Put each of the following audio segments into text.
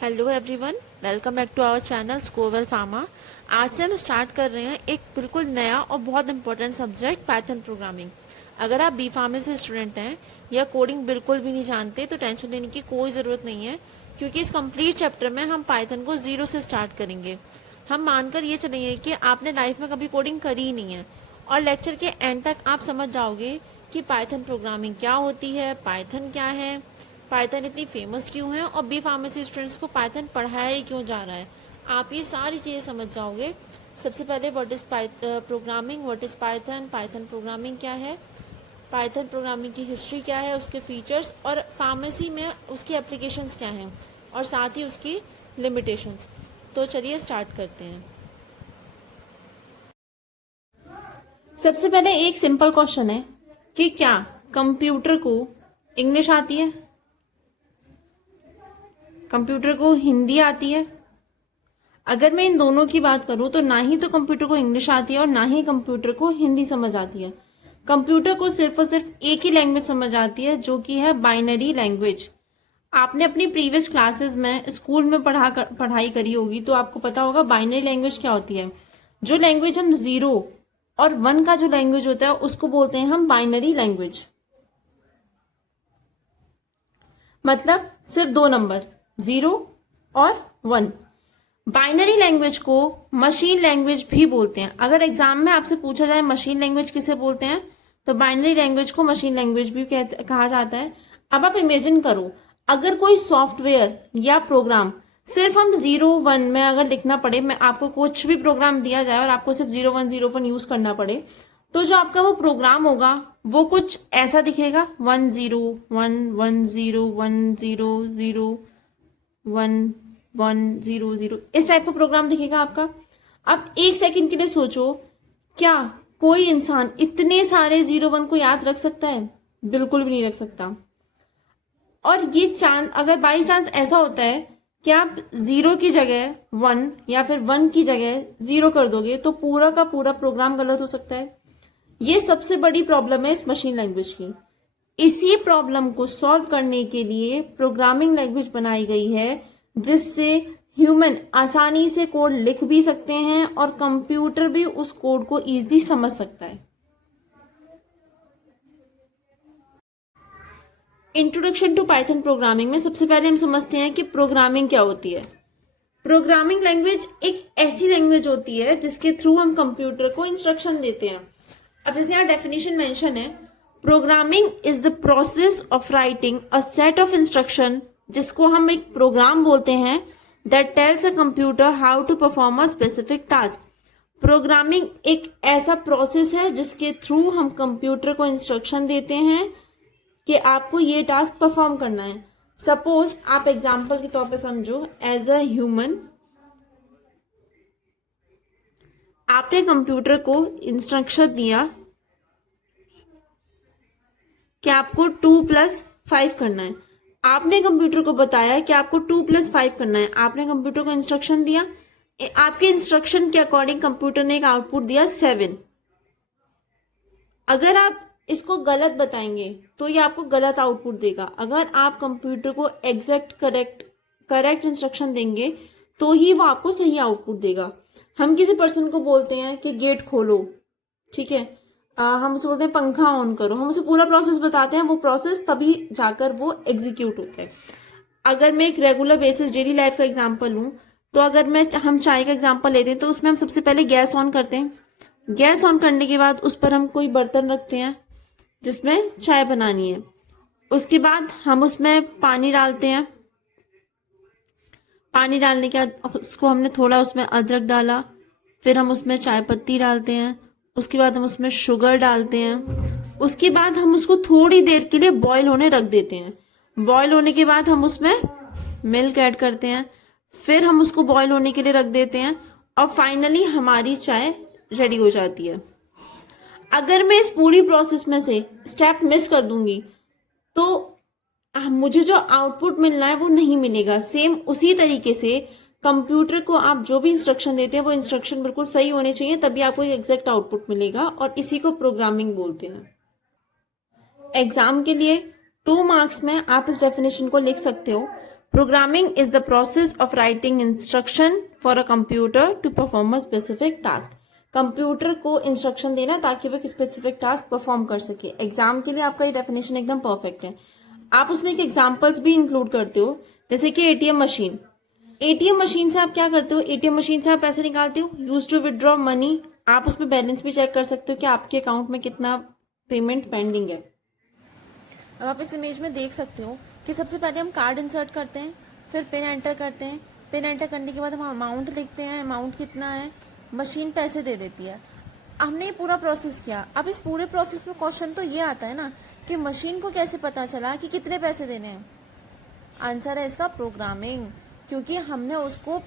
Hello everyone, welcome back to our channel स्कोवेल pharma. आज से हम स्टार्ट कर रहे हैं एक बिल्कुल नया और बहुत इंपॉर्टेंट सब्जेक्ट पाइथन प्रोग्रामिंग। अगर आप बी फार्मा से स्टूडेंट हैं या कोडिंग बिल्कुल भी नहीं जानते तो टेंशन लेने की कोई ज़रूरत नहीं है, क्योंकि इस कंप्लीट चैप्टर में हम पाइथन को जीरो से स्टार्ट करेंगे। हम मानकर ये चलेंगे कि आपने लाइफ में कभी कोडिंग करी ही नहीं है और लेक्चर के एंड तक आप समझ जाओगे कि पाइथन प्रोग्रामिंग क्या होती है, पाइथन क्या है, पाइथन इतनी फेमस क्यों है और बी फार्मेसी स्टूडेंट्स को पाइथन पढ़ाया ही क्यों जा रहा है। आप ये सारी चीज़ें समझ जाओगे। सबसे पहले what is programming, what is Python, Python programming क्या है, पाइथन प्रोग्रामिंग की हिस्ट्री क्या है, उसके फीचर्स और फार्मेसी में उसकी एप्लीकेशंस क्या हैं और साथ ही उसकी लिमिटेशंस। तो चलिए स्टार्ट करते हैं। सबसे पहले एक सिंपल क्वेश्चन है कि क्या कंप्यूटर को इंग्लिश आती है, कंप्यूटर को हिंदी आती है? अगर मैं इन दोनों की बात करूं तो ना ही तो कंप्यूटर को इंग्लिश आती है और ना ही कंप्यूटर को हिंदी समझ आती है। कंप्यूटर को सिर्फ और सिर्फ एक ही लैंग्वेज समझ आती है, जो कि है बाइनरी लैंग्वेज। आपने अपनी प्रीवियस क्लासेस में स्कूल में पढ़ाई करी होगी तो आपको पता होगा बाइनरी लैंग्वेज क्या होती है। जो लैंग्वेज हम 0 और 1 का जो लैंग्वेज होता है उसको बोलते हैं हम बाइनरी लैंग्वेज। मतलब सिर्फ 2 नंबर, 0 और 1। बाइनरी लैंग्वेज को मशीन लैंग्वेज भी बोलते हैं। अगर एग्जाम में आपसे पूछा जाए मशीन लैंग्वेज किसे बोलते हैं, तो बाइनरी लैंग्वेज को मशीन लैंग्वेज भी कहा जाता है। अब आप इमेजिन करो, अगर कोई सॉफ्टवेयर या प्रोग्राम सिर्फ हम 0 1 में अगर लिखना पड़े, मैं आपको कुछ भी प्रोग्राम दिया जाए और आपको सिर्फ 0 1 0 1 यूज करना पड़े, तो जो आपका वो प्रोग्राम होगा वो कुछ ऐसा दिखेगा, 1 0 1 1 0 1 0 0 1 1 0 0, इस टाइप का प्रोग्राम दिखेगा आपका। अब एक सेकंड के लिए सोचो, क्या कोई इंसान इतने सारे 0 1 को याद रख सकता है? बिल्कुल भी नहीं रख सकता। और ये चांस, अगर बाई चांस ऐसा होता है कि आप 0 की जगह 1 या फिर 1 की जगह 0 कर दोगे तो पूरा का पूरा प्रोग्राम गलत हो सकता है। ये सबसे बड़ी प्रॉब्लम है इस मशीन लैंग्वेज की। इसी प्रॉब्लम को सॉल्व करने के लिए प्रोग्रामिंग लैंग्वेज बनाई गई है, जिससे ह्यूमन आसानी से कोड लिख भी सकते हैं और कंप्यूटर भी उस कोड को इजीली समझ सकता है। इंट्रोडक्शन टू पाइथन प्रोग्रामिंग में सबसे पहले हम समझते हैं कि प्रोग्रामिंग क्या होती है। प्रोग्रामिंग लैंग्वेज एक ऐसी लैंग्वेज होती है जिसके थ्रू हम कंप्यूटर को इंस्ट्रक्शन देते हैं। अब जैसे यहाँ डेफिनेशन मेंशन है, programming is the process of writing a set of instruction, जिसको हम एक प्रोग्राम बोलते हैं, that tells a computer how to perform a specific task. Programming एक ऐसा प्रोसेस है जिसके थ्रू हम कंप्यूटर को इंस्ट्रक्शन देते हैं कि आपको ये टास्क परफॉर्म करना है। सपोज आप एग्जाम्पल के तौर पे समझो, एज अ ह्यूमन आपने कंप्यूटर को इंस्ट्रक्शन दिया कि आपको 2 + 5 करना है। आपने कंप्यूटर को बताया कि आपको 2 + 5 करना है। आपने कंप्यूटर को इंस्ट्रक्शन दिया, आपके इंस्ट्रक्शन के अकॉर्डिंग कंप्यूटर ने एक आउटपुट दिया 7। अगर आप इसको गलत बताएंगे तो ये आपको गलत आउटपुट देगा। अगर आप कंप्यूटर को एग्जैक्ट करेक्ट इंस्ट्रक्शन देंगे तो ही वो आपको सही आउटपुट देगा। हम किसी पर्सन को बोलते हैं कि गेट खोलो, ठीक है, हम उसे बोलते हैं पंखा ऑन करो, हम उसे पूरा प्रोसेस बताते हैं, वो प्रोसेस तभी जाकर वो एग्जीक्यूट होता है। अगर मैं एक रेगुलर बेसिस डेली लाइफ का एग्जांपल लूं, तो अगर हम चाय का एग्जांपल लेते हैं तो उसमें हम सबसे पहले गैस ऑन करते हैं। गैस ऑन करने के बाद उस पर हम कोई बर्तन रखते हैं जिसमें चाय बनानी है। उसके बाद हम उसमें पानी डालते हैं। पानी डालने के बाद उसको हमने थोड़ा उसमें अदरक डाला, फिर हम उसमें चाय पत्ती डालते हैं, उसके बाद हम उसमें शुगर डालते हैं। उसके बाद हम उसको थोड़ी देर के लिए बॉईल होने रख देते हैं। बॉईल होने के बाद हम उसमें मिल्क ऐड करते हैं, फिर हम उसको बॉईल होने के लिए रख देते हैं और फाइनली हमारी चाय रेडी हो जाती है। अगर मैं इस पूरी प्रोसेस में से स्टेप मिस कर दूंगी तो मुझे जो आउटपुट मिलना है वो नहीं मिलेगा। सेम उसी तरीके से कंप्यूटर को आप जो भी इंस्ट्रक्शन देते हैं वो इंस्ट्रक्शन बिल्कुल सही होने चाहिए, तभी आपको एक एग्जैक्ट आउटपुट मिलेगा, और इसी को प्रोग्रामिंग बोलते हैं। एग्जाम के लिए 2 मार्क्स में आप इस डेफिनेशन को लिख सकते हो। Programming is the process of writing instruction for a computer to perform a specific task. Computer को इंस्ट्रक्शन देना ताकि वो एक स्पेसिफिक टास्क परफॉर्म कर सके। एग्जाम के लिए आपका ये डेफिनेशन एकदम परफेक्ट है। आप उसमें एक एग्जाम्पल्स भी इंक्लूड करते हो, जैसे कि एटीएम मशीन। एटीएम मशीन से आप क्या करते हो? एटीएम मशीन से आप पैसे निकालते हो, यूज टू विदड्रॉ मनी। आप उसमें बैलेंस भी चेक कर सकते हो कि आपके अकाउंट में कितना पेमेंट पेंडिंग है। अब आप इस इमेज में देख सकते हो कि सबसे पहले हम कार्ड इंसर्ट करते हैं, फिर पिन एंटर करते हैं। पिन एंटर करने के बाद हम अमाउंट लिखते हैं, अमाउंट कितना है, मशीन पैसे दे देती है। हमने ये पूरा प्रोसेस किया। अब इस पूरे प्रोसेस में क्वेश्चन तो ये आता है ना कि मशीन को कैसे पता चला कि कितने पैसे देने हैं। आंसर है इसका प्रोग्रामिंग, क्योंकि हमने उसको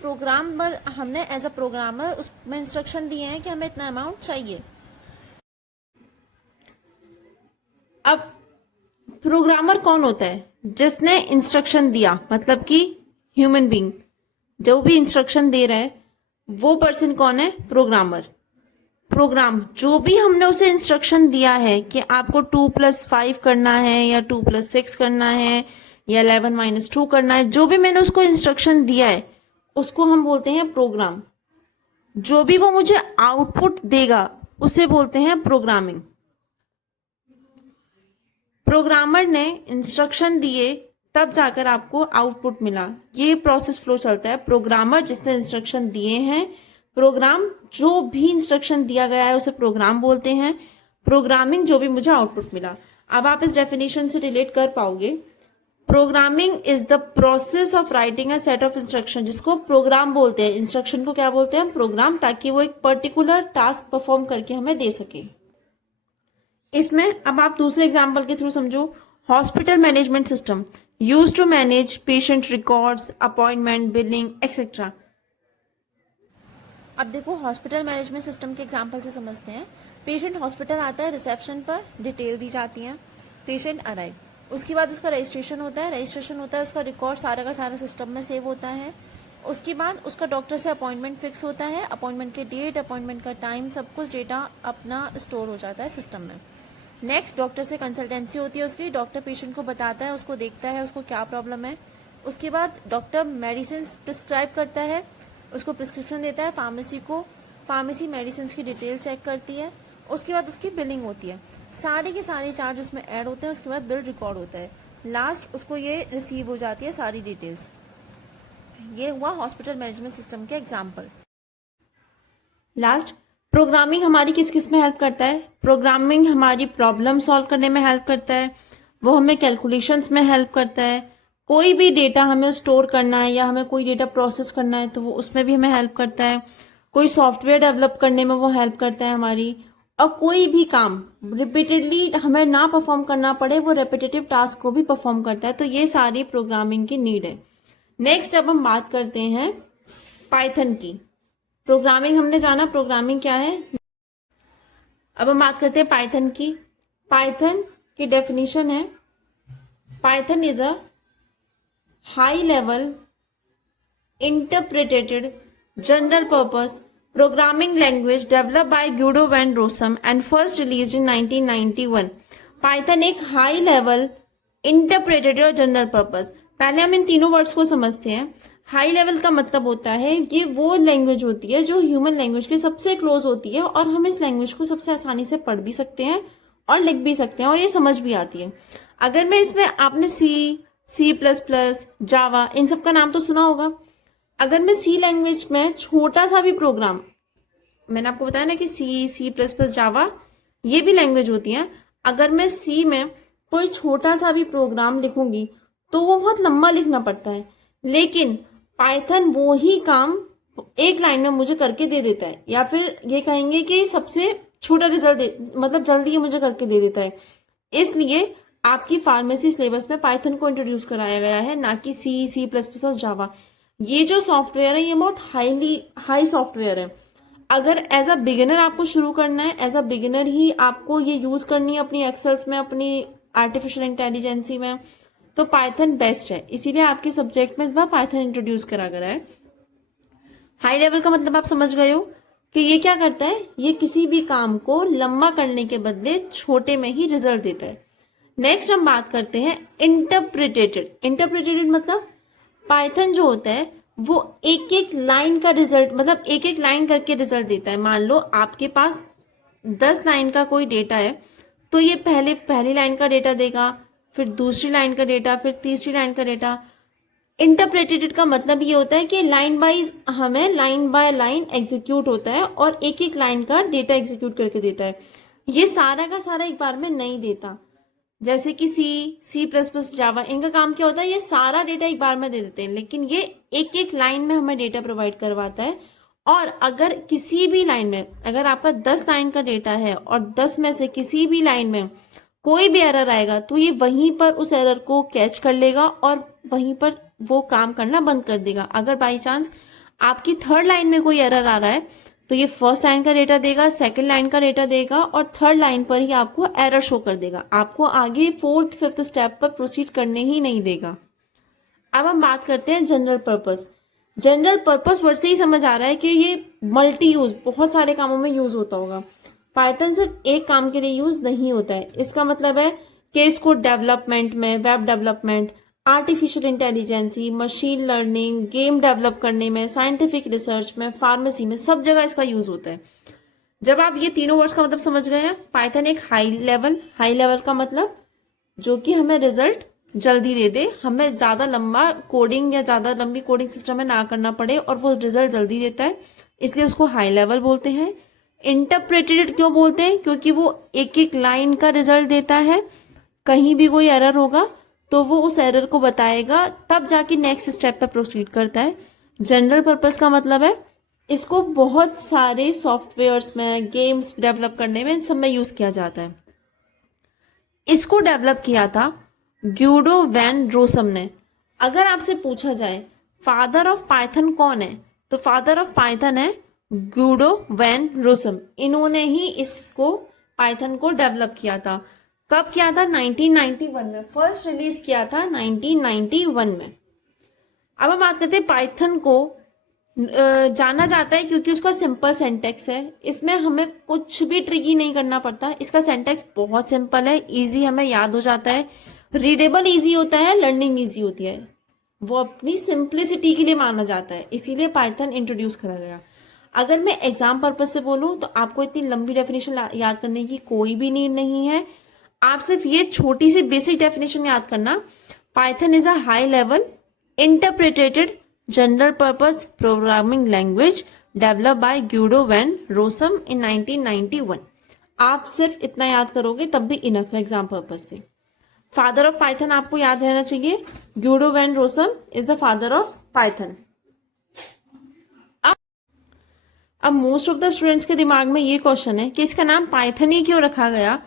हमने एज अ प्रोग्रामर उसमें इंस्ट्रक्शन दिए हैं कि हमें इतना अमाउंट चाहिए। अब प्रोग्रामर कौन होता है? जिसने इंस्ट्रक्शन दिया, मतलब कि ह्यूमन बीइंग जो भी इंस्ट्रक्शन दे रहा है वो पर्सन कौन है? प्रोग्रामर। प्रोग्राम जो भी हमने उसे इंस्ट्रक्शन दिया है कि आपको 2+5 करना है या 2+6 करना है या 11-2 करना है, जो भी मैंने उसको इंस्ट्रक्शन दिया है उसको हम बोलते हैं प्रोग्राम। जो भी वो मुझे आउटपुट देगा उसे बोलते हैं प्रोग्रामिंग। प्रोग्रामर ने इंस्ट्रक्शन दिए तब जाकर आपको आउटपुट मिला। ये प्रोसेस फ्लो चलता है। प्रोग्रामर जिसने इंस्ट्रक्शन दिए हैं, प्रोग्राम जो भी इंस्ट्रक्शन दिया गया है उसे प्रोग्राम बोलते हैं, प्रोग्रामिंग जो भी मुझे आउटपुट मिला। अब आप इस डेफिनेशन से रिलेट कर पाओगे। Programming is the process of writing a set of instruction, जिसको प्रोग्राम बोलते हैं। इंस्ट्रक्शन को क्या बोलते हैं? प्रोग्राम, ताकि वो एक पर्टिकुलर टास्क परफॉर्म करके हमें दे सके। इसमें अब आप दूसरे एग्जाम्पल के थ्रू समझो। Hospital management system use to manage patient records, appointment, billing etcetera. अब देखो हॉस्पिटल मैनेजमेंट सिस्टम के एग्जाम्पल से समझते हैं। पेशेंट हॉस्पिटल आता है, रिसेप्शन पर डिटेल दी जाती है, पेशेंट अराइव, उसके बाद उसका रजिस्ट्रेशन होता है, उसका रिकॉर्ड सारा का सारा सिस्टम में सेव होता है। उसके बाद उसका डॉक्टर से अपॉइंटमेंट फिक्स होता है, अपॉइंटमेंट के डेट, अपॉइंटमेंट का टाइम, सब कुछ डेटा अपना स्टोर हो जाता है सिस्टम में। नेक्स्ट डॉक्टर से कंसल्टेंसी होती है उसकी, डॉक्टर पेशेंट को बताता है, उसको देखता है उसको क्या प्रॉब्लम है। उसके बाद डॉक्टर मेडिसिन प्रिस्क्राइब करता है, उसको प्रिस्क्रिप्शन देता है फार्मेसी को, फार्मेसी मेडिसिन की डिटेल चेक करती है। उसके बाद उसकी बिलिंग होती है, सारे के सारे चार्ज उसमें ऐड होते हैं। उसके बाद बिल रिकॉर्ड होता है, लास्ट उसको ये रिसीव हो जाती है सारी डिटेल्स। ये हुआ हॉस्पिटल मैनेजमेंट सिस्टम के एग्जाम्पल। लास्ट, प्रोग्रामिंग हमारी किस किस में हेल्प करता है? प्रोग्रामिंग हमारी प्रॉब्लम सॉल्व करने में हेल्प करता है, वो हमें कैलकुलेशंस में हेल्प करता है। कोई भी डेटा हमें स्टोर करना है या हमें कोई डेटा प्रोसेस करना है तो वो उसमें भी हमें हेल्प करता है। कोई सॉफ्टवेयर डेवलप करने में वो हेल्प करता है हमारी। और कोई भी काम रिपीटेडली हमें ना परफॉर्म करना पड़े, वो रेपिटेटिव टास्क को भी परफॉर्म करता है। तो ये सारी प्रोग्रामिंग की नीड है। नेक्स्ट अब हम बात करते हैं पाइथन की। प्रोग्रामिंग हमने जाना प्रोग्रामिंग क्या है। अब हम बात करते हैं पाइथन की। पाइथन की डेफिनेशन है, Python is a high level interpreted general purpose programming language developed by Guido van Rossum and first released in 1991. Python एक हाई लेवल इंटरप्रेटेड और जनरल पर्पस। पहले हम इन तीनों वर्ड्स को समझते हैं। हाई लेवल का मतलब होता है ये वो लैंग्वेज होती है जो ह्यूमन लैंग्वेज के सबसे क्लोज होती है और हम इस लैंग्वेज को सबसे आसानी से पढ़ भी सकते हैं और लिख भी सकते हैं और ये समझ भी आती है। अगर मैं इसमें, आपने C++, जावा, इन सब का नाम तो सुना होगा। अगर मैं सी लैंग्वेज में छोटा सा भी प्रोग्राम, मैंने आपको बताया ना कि C++, जावा ये भी लैंग्वेज होती है। अगर मैं सी में कोई छोटा सा भी प्रोग्राम लिखूंगी तो वो बहुत लंबा लिखना पड़ता है, लेकिन पाइथन वो ही काम एक लाइन में मुझे करके दे देता है, या फिर ये कहेंगे कि सबसे छोटा रिजल्ट मतलब जल्दी ये मुझे करके दे देता है। इसलिए आपकी फार्मेसी सिलेबस में पाइथन को इंट्रोड्यूस कराया गया है, ना कि C++ और जावा। ये जो सॉफ्टवेयर है ये बहुत हाई सॉफ्टवेयर है। अगर एज अ बिगिनर आपको शुरू करना है, एज अ बिगिनर ही आपको ये यूज करनी है अपनी एक्सेल्स में, अपनी आर्टिफिशियल इंटेलिजेंसी में, तो पाइथन बेस्ट है। इसीलिए आपके सब्जेक्ट में इस बार पाइथन इंट्रोड्यूस करा गया है। हाई लेवल का मतलब आप समझ गए हो कि ये क्या करता है, ये किसी भी काम को लंबा करने के बदले छोटे में ही रिजल्ट देता है। नेक्स्ट हम बात करते हैं इंटरप्रिटेटेड। इंटरप्रिटेटेड मतलब पाइथन जो होता है वो एक एक लाइन का रिजल्ट, मतलब एक एक लाइन करके रिजल्ट देता है। मान लो आपके पास 10 लाइन का कोई डेटा है, तो ये पहली लाइन का डेटा देगा, फिर दूसरी लाइन का डेटा, फिर तीसरी लाइन का डेटा। इंटरप्रेटेड का मतलब ये होता है कि लाइन वाइज हमें लाइन बाय लाइन एग्जीक्यूट होता है और एक एक लाइन का डेटा एग्जीक्यूट करके देता है। ये सारा का सारा एक बार में नहीं देता। जैसे कि C++, जावा, इनका काम क्या होता है, ये सारा डेटा एक बार में दे देते हैं, लेकिन ये एक एक लाइन में हमें डेटा प्रोवाइड करवाता है। और अगर किसी भी लाइन में, अगर आपका 10 लाइन का डेटा है और 10 में से किसी भी लाइन में कोई भी एरर आएगा, तो ये वहीं पर उस एरर को कैच कर लेगा और वहीं पर वो काम करना बंद कर देगा। अगर बाई चांस आपकी 3rd लाइन में कोई एरर आ रहा है, तो ये 1st लाइन का डेटा देगा, 2nd लाइन का डेटा देगा और 3rd लाइन पर ही आपको एरर शो कर देगा। आपको आगे 4th 5th स्टेप पर प्रोसीड करने ही नहीं देगा। अब हम बात करते हैं general purpose. General purpose word से ही समझ आ रहा है कि ये मल्टी यूज, बहुत सारे कामों में यूज होता होगा। पाइथन सिर्फ एक काम के लिए यूज नहीं होता है। इसका मतलब है कि इसको डेवलपमेंट में, web development, artificial intelligence, machine learning, game develop करने में, साइंटिफिक रिसर्च में, फार्मेसी में, सब जगह इसका यूज होता है। जब आप ये तीनों वर्ड्स का मतलब समझ गए हैं, पाइथन एक हाई लेवल का मतलब जो कि हमें रिजल्ट जल्दी दे दे, हमें ज्यादा लंबा कोडिंग या ज्यादा लंबी कोडिंग सिस्टम में ना करना पड़े और वो रिजल्ट जल्दी देता है, इसलिए उसको हाई लेवल बोलते हैं। इंटरप्रेटेड क्यों बोलते हैं, क्योंकि वो एक एक लाइन का रिजल्ट देता है। कहीं भी कोई एरर होगा तो वो उस एरर को बताएगा, तब जाके नेक्स्ट स्टेप पे प्रोसीड करता है। जनरल पर्पस का मतलब है इसको बहुत सारे सॉफ्टवेयर्स में, गेम्स डेवलप करने में, इन सब में यूज किया जाता है। इसको डेवलप किया था ग्यूडो वैन रोसम ने। अगर आपसे पूछा जाए फादर ऑफ पाइथन कौन है, तो फादर ऑफ पाइथन है ग्यूडो वैन रोसम। इन्होंने ही इसको, पाइथन को डेवलप किया था। कब किया था? 1991 में। फर्स्ट रिलीज किया था 1991 में। अब हम बात करते हैं पाइथन को जाना जाता है क्योंकि उसका सिंपल सिंटैक्स है। इसमें हमें कुछ भी ट्रिकी नहीं करना पड़ता। इसका सिंटैक्स बहुत सिंपल है, इजी, हमें याद हो जाता है, रीडेबल इजी होता है, लर्निंग इजी होती है। वो अपनी सिंप्लिसिटी के लिए माना जाता है, इसीलिए पाइथन इंट्रोड्यूस करा गया। अगर मैं एग्जाम पर्पज से बोलूं तो आपको इतनी लंबी डेफिनेशन याद करने की कोई भी नीड नहीं है। आप सिर्फ ये छोटी सी बेसिक डेफिनेशन याद करना, Python is a high level interpreted general purpose programming language develop by Guido van Rossum in 1991। आप सिर्फ इतना याद करोगे तब भी इनफ है एग्जाम पर्पज से। फादर ऑफ पाइथन आपको याद रहना चाहिए, Guido van Rossum is the father of Python. अब मोस्ट ऑफ द स्टूडेंट्स के दिमाग में ये क्वेश्चन है कि इसका नाम पाइथन ही क्यों रखा गया।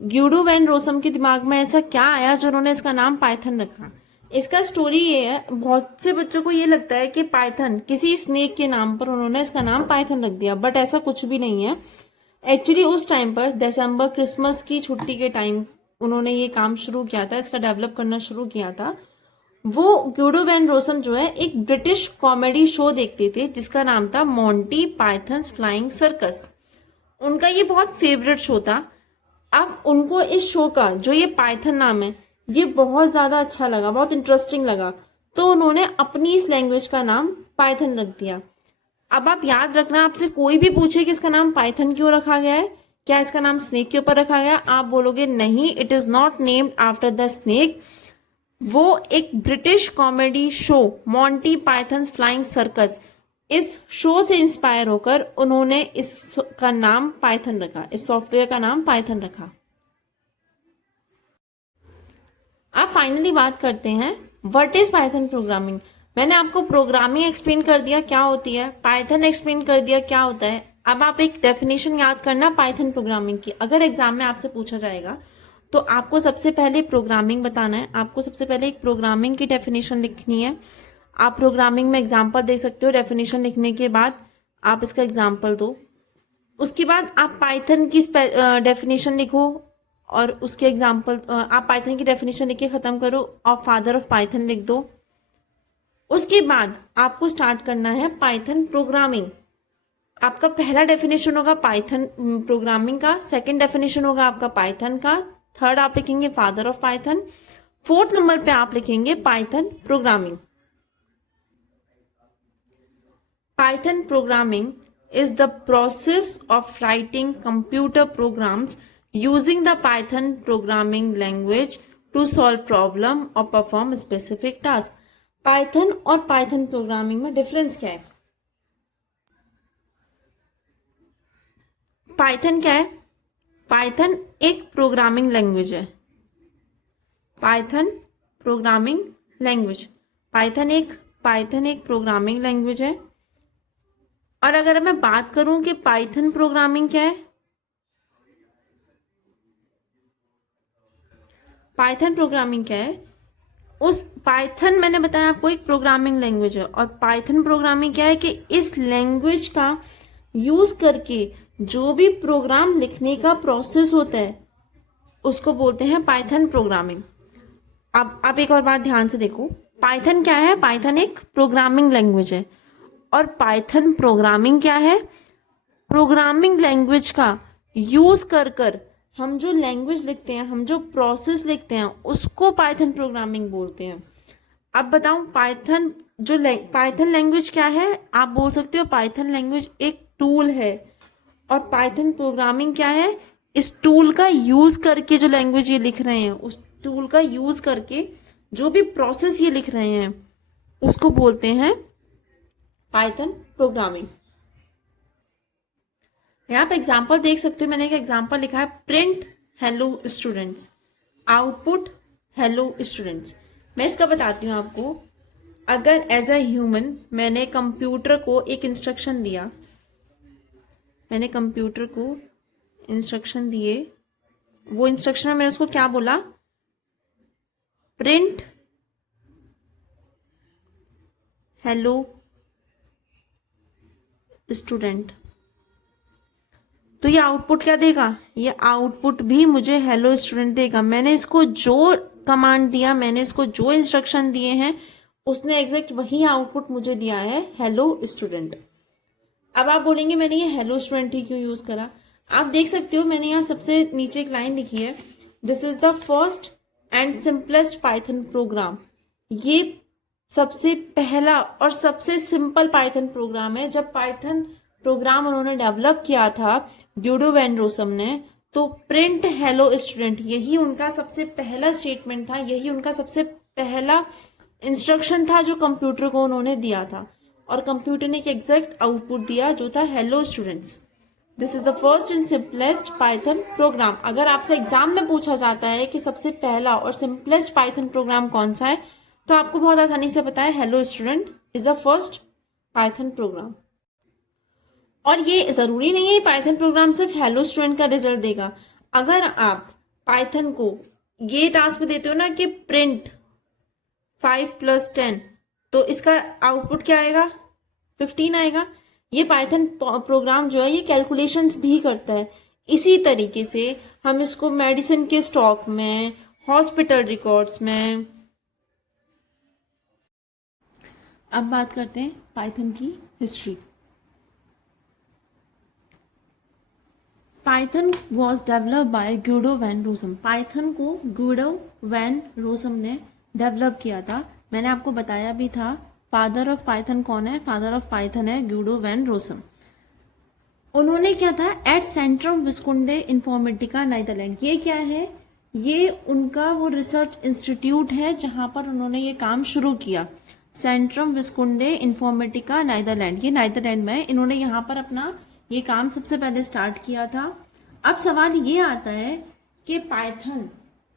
ग्यूडो वैन रोसम के दिमाग में ऐसा क्या आया जो उन्होंने इसका नाम पाइथन रखा। इसका स्टोरी ये है, बहुत से बच्चों को ये लगता है कि पाइथन किसी स्नेक के नाम पर उन्होंने इसका नाम पाइथन रख दिया, बट ऐसा कुछ भी नहीं है। एक्चुअली उस टाइम पर दिसंबर क्रिसमस की छुट्टी के टाइम उन्होंने ये काम शुरू किया था, इसका डेवलप करना शुरू किया था। वो ग्यूडो वैन रोसम जो है एक ब्रिटिश कॉमेडी शो देखते थे जिसका नाम था मोंटी पाइथन्स फ्लाइंग सर्कस। उनका ये बहुत फेवरेट शो था। अब उनको इस शो का जो ये पाइथन नाम है ये बहुत ज्यादा अच्छा लगा, बहुत इंटरेस्टिंग लगा, तो उन्होंने अपनी इस लैंग्वेज का नाम पाइथन रख दिया। अब आप याद रखना, आपसे कोई भी पूछे कि इसका नाम पाइथन क्यों रखा गया है, क्या इसका नाम स्नेक के ऊपर रखा गया, आप बोलोगे नहीं, it is not named after the snake. वो एक British comedy show Monty pythons flying circus, इस शो से इंस्पायर होकर उन्होंने इसका नाम पाइथन रखा, इस सॉफ्टवेयर का नाम पाइथन रखा। अब फाइनली बात करते हैं व्हाट इज पाइथन प्रोग्रामिंग। मैंने आपको प्रोग्रामिंग एक्सप्लेन कर दिया क्या होती है, पाइथन एक्सप्लेन कर दिया क्या होता है। अब आप एक डेफिनेशन याद करना पाइथन प्रोग्रामिंग की। अगर एग्जाम में आपसे पूछा जाएगा तो आपको सबसे पहले प्रोग्रामिंग बताना है। आपको सबसे पहले एक प्रोग्रामिंग की डेफिनेशन लिखनी है। आप प्रोग्रामिंग में एग्जाम्पल दे सकते हो। डेफिनेशन लिखने के बाद आप इसका एग्जाम्पल दो। उसके बाद आप पाइथन की डेफिनेशन लिखो और उसके एग्जाम्पल, आप पाइथन की डेफिनेशन लिख के खत्म करो और फादर ऑफ पाइथन लिख दो। उसके बाद आपको स्टार्ट करना है पाइथन प्रोग्रामिंग। आपका पहला डेफिनेशन होगा पाइथन प्रोग्रामिंग का, सेकंड डेफिनेशन होगा आपका पाइथन का, थर्ड आप लिखेंगे father of Python, fourth number पे आप लिखेंगे Python programming. Python programming is the process of writing computer programs using the Python programming language to solve problem or perform specific task. Python और Python programming में difference क्या है? Python क्या है? Python एक प्रोग्रामिंग लैंग्वेज है. Python programming language. Python एक programming language है. और अगर मैं बात करूं कि पाइथन प्रोग्रामिंग क्या है, पाइथन प्रोग्रामिंग क्या है, उस पाइथन मैंने बताया आपको एक प्रोग्रामिंग लैंग्वेज है, और पाइथन प्रोग्रामिंग क्या है कि इस लैंग्वेज का यूज करके जो भी प्रोग्राम लिखने का प्रोसेस होता है उसको बोलते हैं पाइथन प्रोग्रामिंग. अब आप एक और बात ध्यान से देखो, पाइथन क्या है? पाइथन एक प्रोग्रामिंग लैंग्वेज है. और पाइथन प्रोग्रामिंग क्या है? प्रोग्रामिंग लैंग्वेज का यूज कर हम जो लैंग्वेज लिखते हैं, हम जो प्रोसेस लिखते हैं, उसको पाइथन प्रोग्रामिंग बोलते हैं. अब बताऊं पाइथन लैंग्वेज क्या है? आप बोल सकते हो पाइथन लैंग्वेज एक टूल है. और पाइथन प्रोग्रामिंग क्या है? इस टूल का यूज करके जो लैंग्वेज ये लिख रहे हैं, उस टूल का यूज करके जो भी प्रोसेस ये लिख रहे हैं उसको बोलते हैं पाइथन प्रोग्रामिंग. यहाँ पे एग्जाम्पल देख सकते हो, मैंने एक एग्जाम्पल लिखा है, print hello students, output hello students. मैं इसका बताती हूँ आपको. अगर एज अ ह्यूमन मैंने कंप्यूटर को एक इंस्ट्रक्शन दिया, मैंने कंप्यूटर को इंस्ट्रक्शन दिए, वो इंस्ट्रक्शन में मैंने उसको क्या बोला? Print hello student. तो ये आउटपुट क्या देगा? ये आउटपुट भी मुझे हेलो स्टूडेंट देगा. मैंने इसको जो कमांड दिया, मैंने इसको जो इंस्ट्रक्शन दिए हैं, उसने एग्जैक्ट वही आउटपुट मुझे दिया है, हेलो स्टूडेंट. अब आप बोलेंगे मैंने ये हेलो स्टूडेंट ही क्यों यूज करा? आप देख सकते हो मैंने यहाँ सबसे नीचे एक लाइन लिखी है, this is the first and simplest Python programme. ये सबसे पहला और सबसे सिंपल पाइथन प्रोग्राम है. जब पाइथन प्रोग्राम उन्होंने डेवलप किया था ड्यूडो वैन रोसम ने, तो प्रिंट हेलो स्टूडेंट यही उनका सबसे पहला स्टेटमेंट था, यही उनका सबसे पहला इंस्ट्रक्शन था जो कंप्यूटर को उन्होंने दिया था. और कंप्यूटर ने एक एग्जैक्ट आउटपुट दिया जो था hello students. This is the first and simplest Python programme. अगर आपसे एग्जाम में पूछा जाता है कि सबसे पहला और सिंपलेस्ट पाइथन प्रोग्राम कौन सा है, तो आपको बहुत आसानी से पता है, hello student is the first Python programme. और ये जरूरी नहीं है पाइथन प्रोग्राम सिर्फ हेलो स्टूडेंट का रिजल्ट देगा. अगर आप पाइथन को ये टास्क देते हो ना कि प्रिंट 5 + 10, तो इसका आउटपुट क्या आएगा? 15 आएगा. ये पाइथन प्रोग्राम जो है ये कैलकुलेशंस भी करता है. इसी तरीके से हम इसको मेडिसिन के स्टॉक में, हॉस्पिटल रिकॉर्ड्स में. अब बात करते हैं पाइथन की history. Python was develop by Guido van Rossum. Python को गुइडो वैन रोसम ने डेवलप किया था. मैंने आपको बताया भी था फादर ऑफ पाइथन कौन है? फादर ऑफ पाइथन है गुइडो वैन रोसम. उन्होंने क्या था, at Centrum Wiskunde Informatica Netherland. ये क्या है? ये उनका वो रिसर्च इंस्टीट्यूट है जहां पर उन्होंने ये काम शुरू किया. सेंट्रम विस्कुंडे इन्फॉर्मेटिका नीदरलैंड, ये नीदरलैंड में इन्होंने यहाँ पर अपना ये काम सबसे पहले स्टार्ट किया था. अब सवाल ये आता है कि पाइथन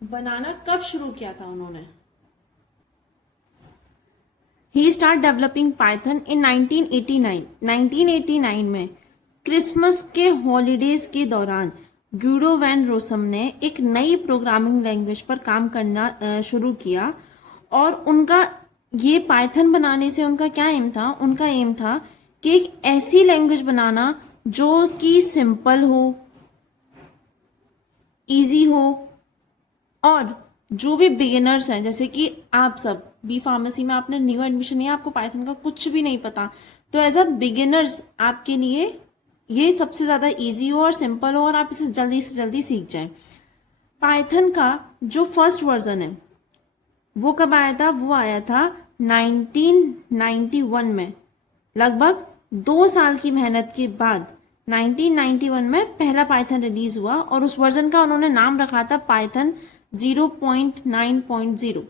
बनाना कब शुरू किया था उन्होंने? ही स्टार्ट डेवलपिंग पाइथन इन 1989. 1989 में क्रिसमस के हॉलीडेज के दौरान गुइडो वैन रोसम ने एक नई प्रोग्रामिंग लैंग्वेज पर काम करना शुरू किया. और उनका ये पाइथन बनाने से उनका क्या एम था? उनका एम था कि एक ऐसी लैंग्वेज बनाना जो कि सिंपल हो, इजी हो, और जो भी बिगिनर्स हैं, जैसे कि आप सब बी फार्मेसी में आपने न्यू एडमिशन लिया, आपको पाइथन का कुछ भी नहीं पता, तो एज अ बिगिनर्स आपके लिए ये सबसे ज़्यादा इजी हो और सिंपल हो और आप इसे जल्दी से जल्दी सीख जाएं. पाइथन का जो फर्स्ट वर्जन है वो कब आया था? वो आया था 1991 में, लगभग 2 साल की मेहनत के बाद 1991 में पहला पाइथन रिलीज हुआ और उस वर्जन का उन्होंने नाम रखा था पाइथन 0.9.0।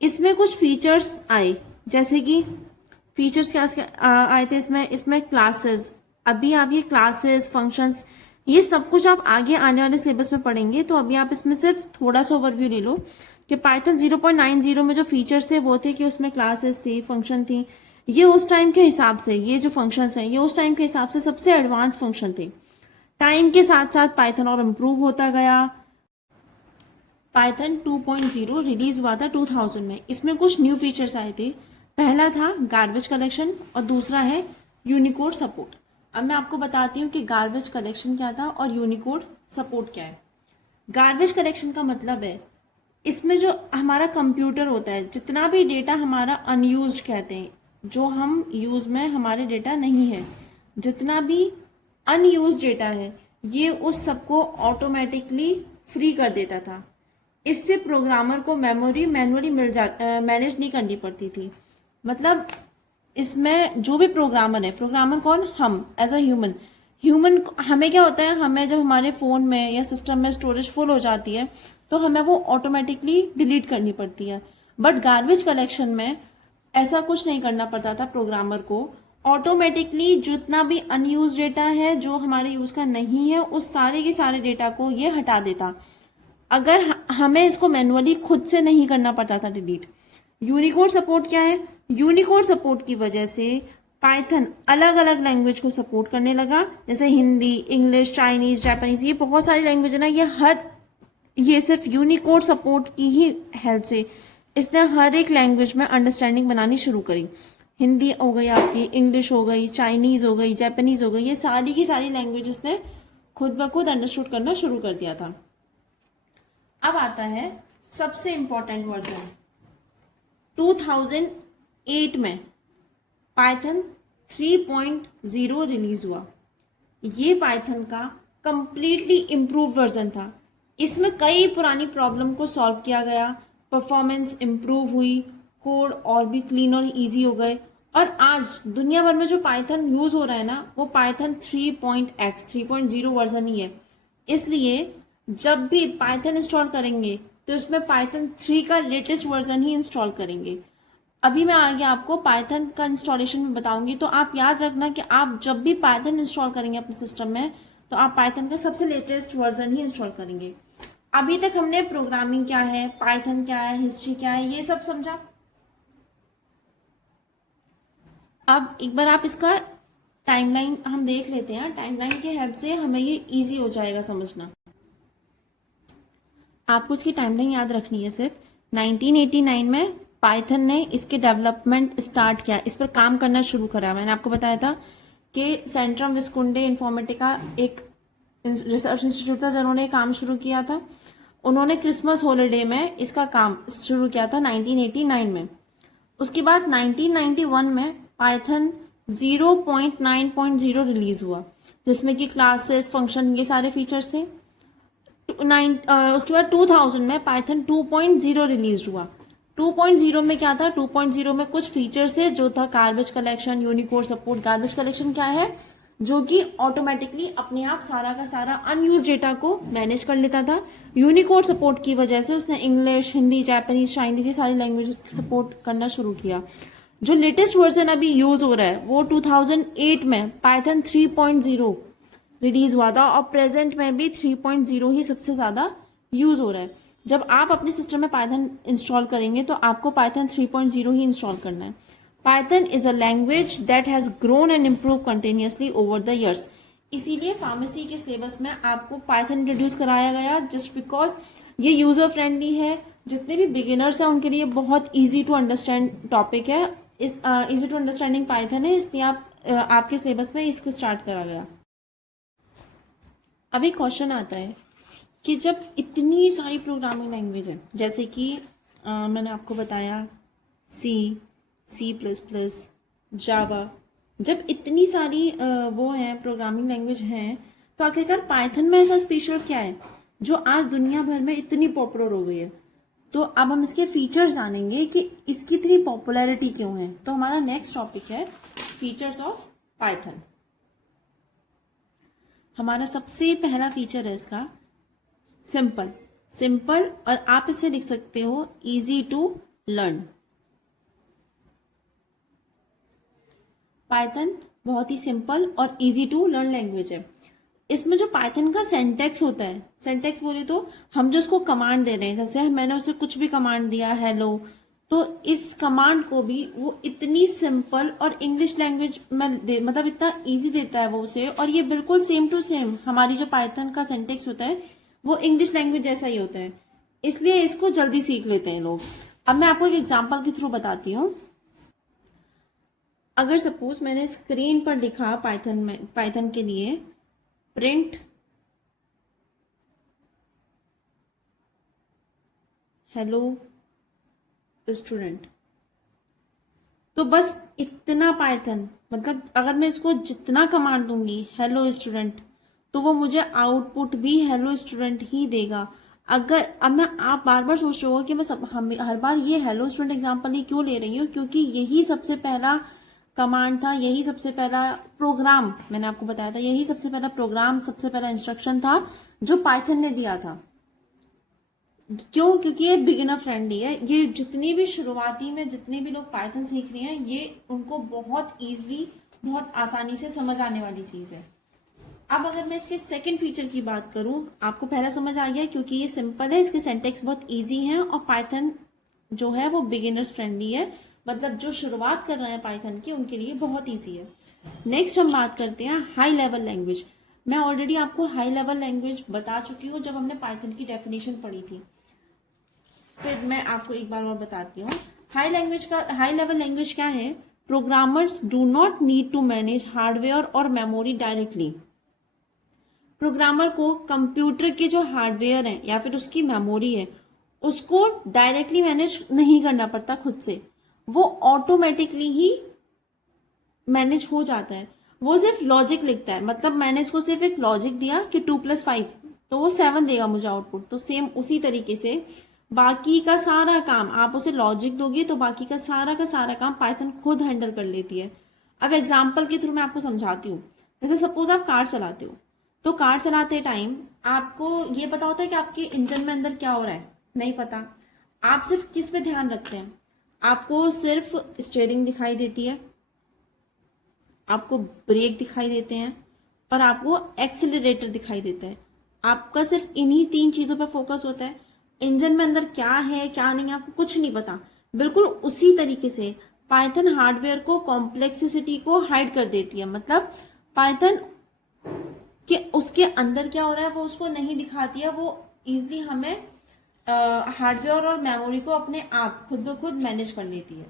इसमें कुछ फीचर्स आए, जैसे कि फीचर्स क्या आए थे इसमें इसमें क्लासेस। अभी आप ये क्लासेस, फंक्शंस, ये सब कुछ आप आगे आने वाले सिलेबस में पढ़ेंगे, तो अभी आप इसमें सिर्फ थोड़ा सा ओवरव्यू ले लो कि पाइथन 0.90 में जो फीचर्स थे वो थे कि उसमें क्लासेस थी, फंक्शन थी। ये उस टाइम के हिसाब से, ये जो फंक्शंस हैं ये उस टाइम के हिसाब से सबसे एडवांस फंक्शन थे। टाइम के साथ साथ पाइथन और इम्प्रूव होता गया। पाइथन 2.0 रिलीज हुआ था 2000 में। इसमें कुछ न्यू फीचर्स आए थे। पहला था गार्बेज कलेक्शन और दूसरा है यूनिकोड सपोर्ट। अब मैं आपको बताती हूँ कि गार्बेज कलेक्शन क्या था और यूनिकोड सपोर्ट क्या है। गार्बेज कलेक्शन का मतलब है इसमें जो हमारा कंप्यूटर होता है, जितना भी डेटा हमारा अनयूज्ड कहते हैं, जो हम यूज में हमारे डेटा नहीं है, जितना भी अनयूज्ड डेटा है, ये उस सबको ऑटोमेटिकली फ्री कर देता था। इससे प्रोग्रामर को मेमोरी मैनुअली मैनेज नहीं करनी पड़ती थी। मतलब इसमें जो भी प्रोग्रामर है, प्रोग्रामर कौन, हम एज अ ह्यूमन हमें क्या होता है, हमें जब हमारे फोन में या सिस्टम में स्टोरेज फुल हो जाती है तो हमें वो ऑटोमेटिकली डिलीट करनी पड़ती है। बट गार्बेज कलेक्शन में ऐसा कुछ नहीं करना पड़ता था प्रोग्रामर को। ऑटोमेटिकली जितना भी अनयूज डेटा है जो हमारे यूज का नहीं है, उस सारे के सारे डेटा को ये हटा देता। अगर हमें इसको मैनुअली खुद से नहीं करना पड़ता था डिलीट। यूनिकोड सपोर्ट क्या है? यूनिकोड सपोर्ट की वजह से पाइथन अलग अलग लैंग्वेज को सपोर्ट करने लगा, जैसे हिंदी, इंग्लिश, चाइनीज, जापानीज, ये बहुत सारी लैंग्वेज है ना, ये सिर्फ यूनिकोड सपोर्ट की ही हेल्प से इसने हर एक लैंग्वेज में अंडरस्टैंडिंग बनानी शुरू करी। हिंदी हो गई आपकी, इंग्लिश हो गई, चाइनीज हो गई, जापानीज हो गई, ये सारी की सारी लैंग्वेज उसने खुद ब खुद अंडरस्टूड करना शुरू कर दिया था। अब आता है सबसे इंपॉर्टेंट वर्जन। 2008 में पाइथन 3.0 रिलीज हुआ। ये पाइथन का कंप्लीटली इम्प्रूव वर्जन था। इसमें कई पुरानी प्रॉब्लम को सॉल्व किया गया, परफॉर्मेंस इम्प्रूव हुई, कोड और भी क्लीन और इजी हो गए। और आज दुनिया भर में जो पाइथन यूज हो रहा है ना, वो पाइथन 3.0 वर्जन ही है। इसलिए जब भी पाइथन इंस्टॉल करेंगे तो इसमें पाइथन 3 का लेटेस्ट वर्जन ही इंस्टॉल करेंगे। अभी मैं आगे आपको पाइथन का इंस्टॉलेशन में बताऊंगी, तो आप याद रखना कि आप जब भी पाइथन इंस्टॉल करेंगे अपने सिस्टम में तो आप पाइथन का सबसे लेटेस्ट वर्जन ही इंस्टॉल करेंगे। अभी तक हमने प्रोग्रामिंग क्या है, पाइथन क्या है, हिस्ट्री क्या है, ये सब समझा। अब एक बार आप इसका टाइमलाइन हम देख लेते हैं। टाइमलाइन के हेल्प से हमें ये इजी हो जाएगा समझना। आपको इसकी टाइमलाइन याद रखनी है। सिर्फ 1989 में पाइथन ने इसके डेवलपमेंट स्टार्ट किया, इस पर काम करना शुरू करा। मैंने आपको बताया था कि सेंट्रम विस्कुंडे इन्फॉर्मेटिका एक रिसर्च इंस्टीट्यूट था जिन्होंने काम शुरू किया था। उन्होंने क्रिसमस हॉलीडे में इसका काम शुरू किया था 1989 में। उसके बाद 1991 में पाइथन 0.9.0 रिलीज हुआ, जिसमें कि क्लासेस, फंक्शन, ये सारे फीचर्स थे। उसके बाद 2000 में पाइथन 2.0 रिलीज हुआ। 2.0 में क्या था? 2.0 में कुछ फीचर्स थे जो था garbage collection, Unicode support. Garbage collection क्या है? जो कि ऑटोमेटिकली अपने आप सारा का सारा अनयूज डेटा को मैनेज कर लेता था। यूनिकोड सपोर्ट की वजह से उसने इंग्लिश, हिंदी, जापानीज, चाइनीज, ये सारी लैंग्वेजेस सपोर्ट करना शुरू किया। जो लेटेस्ट वर्जन अभी यूज हो रहा है वो 2008 में पाइथन 3.0 रिलीज हुआ था और प्रेजेंट में भी 3.0 ही सबसे ज्यादा यूज हो रहा है। जब आप अपने सिस्टम में पाइथन इंस्टॉल करेंगे तो आपको पाइथन 3.0 ही इंस्टॉल करना है। Python is a language that has grown and improve continuously over the years. इसीलिए फार्मेसी के सिलेबस में आपको पाइथन इंट्रोड्यूस कराया गया, जस्ट बिकॉज ये यूजर फ्रेंडली है। जितने भी बिगिनर्स हैं उनके लिए बहुत ईजी टू अंडरस्टैंड टॉपिक है। इस ईजी टू अंडरस्टैंडिंग पाइथन है, इसलिए आपके सिलेबस में इसको स्टार्ट करा गया। अभी क्वेश्चन आता है कि जब इतनी सारी प्रोग्रामिंग लैंग्वेज है, जैसे कि मैंने आपको बताया C++, जावा, जब इतनी सारी वो हैं प्रोग्रामिंग लैंग्वेज हैं, तो आखिरकार पाइथन में ऐसा स्पेशल क्या है जो आज दुनिया भर में इतनी पॉपुलर हो गई है? तो अब हम इसके फीचर्स जानेंगे कि इसकी इतनी पॉपुलैरिटी क्यों है। तो हमारा नेक्स्ट टॉपिक है फीचर्स ऑफ पाइथन। हमारा सबसे पहला फीचर है इसका सिंपल। सिंपल, और आप इसे लिख सकते हो इजी टू लर्न। पाइथन बहुत ही सिंपल और इजी टू लर्न लैंग्वेज है। इसमें जो पाइथन का सिंटैक्स होता है, सिंटैक्स बोले तो हम जो उसको कमांड दे रहे हैं, जैसे मैंने उसे कुछ भी कमांड दिया हेलो, तो इस कमांड को भी वो इतनी सिंपल और इंग्लिश लैंग्वेज में मतलब इतना इजी देता है वो उसे, और ये बिल्कुल सेम टू सेम हमारी जो पाइथन का सिंटैक्स होता है वो इंग्लिश लैंग्वेज जैसा ही होता है, इसलिए इसको जल्दी सीख लेते हैं लोग। अब मैं आपको एक एग्जाम्पल के थ्रू बताती हूँ। अगर सपोज मैंने स्क्रीन पर लिखा पाइथन के लिए प्रिंट हेलो स्टूडेंट, तो बस इतना पाइथन, मतलब अगर मैं इसको जितना कमांड दूंगी हेलो स्टूडेंट, तो वो मुझे आउटपुट भी हेलो स्टूडेंट ही देगा। अगर अब आप बार बार सोच रहे हो कि मैं हर बार ये हेलो स्टूडेंट एग्जांपल ही क्यों ले रही हूँ, क्योंकि यही सबसे पहला कमांड था, यही सबसे पहला प्रोग्राम मैंने आपको बताया था, यही सबसे पहला प्रोग्राम, सबसे पहला इंस्ट्रक्शन था जो पाइथन ने दिया था। क्यों? क्योंकि ये बिगिनर फ्रेंडली है। ये जितनी भी शुरुआती में जितने भी लोग पाइथन सीख रहे हैं, ये उनको बहुत इजीली, बहुत आसानी से समझ आने वाली चीज है। अब अगर मैं इसके सेकंड फीचर की बात करूं, आपको पहला समझ आ गया क्योंकि ये सिंपल है, इसके सिंटैक्स बहुत इजी हैं, और पाइथन जो है वो बिगिनर्स फ्रेंडली है, मतलब जो शुरुआत कर रहे हैं पाइथन की उनके लिए बहुत ईजी है। नेक्स्ट हम बात करते हैं हाई लेवल लैंग्वेज। मैं ऑलरेडी आपको हाई लेवल लैंग्वेज बता चुकी हूँ जब हमने पाइथन की डेफिनेशन पढ़ी थी, फिर मैं आपको एक बार और बताती हूँ। हाई लेवल लैंग्वेज क्या है? Programmers do not need to manage hardware और मेमोरी डायरेक्टली। प्रोग्रामर को कंप्यूटर के जो हार्डवेयर है या फिर उसकी मेमोरी है उसको डायरेक्टली मैनेज नहीं करना पड़ता खुद से, वो ऑटोमेटिकली ही मैनेज हो जाता है। वो सिर्फ लॉजिक लिखता है, मतलब मैंने इसको सिर्फ एक लॉजिक दिया कि 2+5 तो वो 7 देगा मुझे आउटपुट, तो सेम उसी तरीके से बाकी का सारा काम आप उसे लॉजिक दोगे तो बाकी का सारा काम पाइथन खुद हैंडल कर लेती है। अब एग्जाम्पल के थ्रू मैं आपको समझाती हूँ। जैसे सपोज आप कार चलाते हो, तो कार चलाते टाइम आपको ये पता होता है कि आपके इंजन में अंदर क्या हो रहा है? नहीं पता। आप सिर्फ किस पे ध्यान रखते हैं? आपको सिर्फ स्टीयरिंग दिखाई देती है, आपको ब्रेक दिखाई देते हैं, और आपको एक्सीलरेटर दिखाई देता है। आपका सिर्फ इन्हीं 3 चीजों पर फोकस होता है। इंजन में अंदर क्या है क्या नहीं है आपको कुछ नहीं पता। बिल्कुल उसी तरीके से पाइथन हार्डवेयर को, कॉम्प्लेक्सिसिटी को हाइड कर देती है, मतलब पाइथन कि उसके अंदर क्या हो रहा है वो उसको नहीं दिखाती है, वो इजिली हमें हार्डवेयर और मेमोरी को अपने आप खुद ब खुद मैनेज कर लेती है।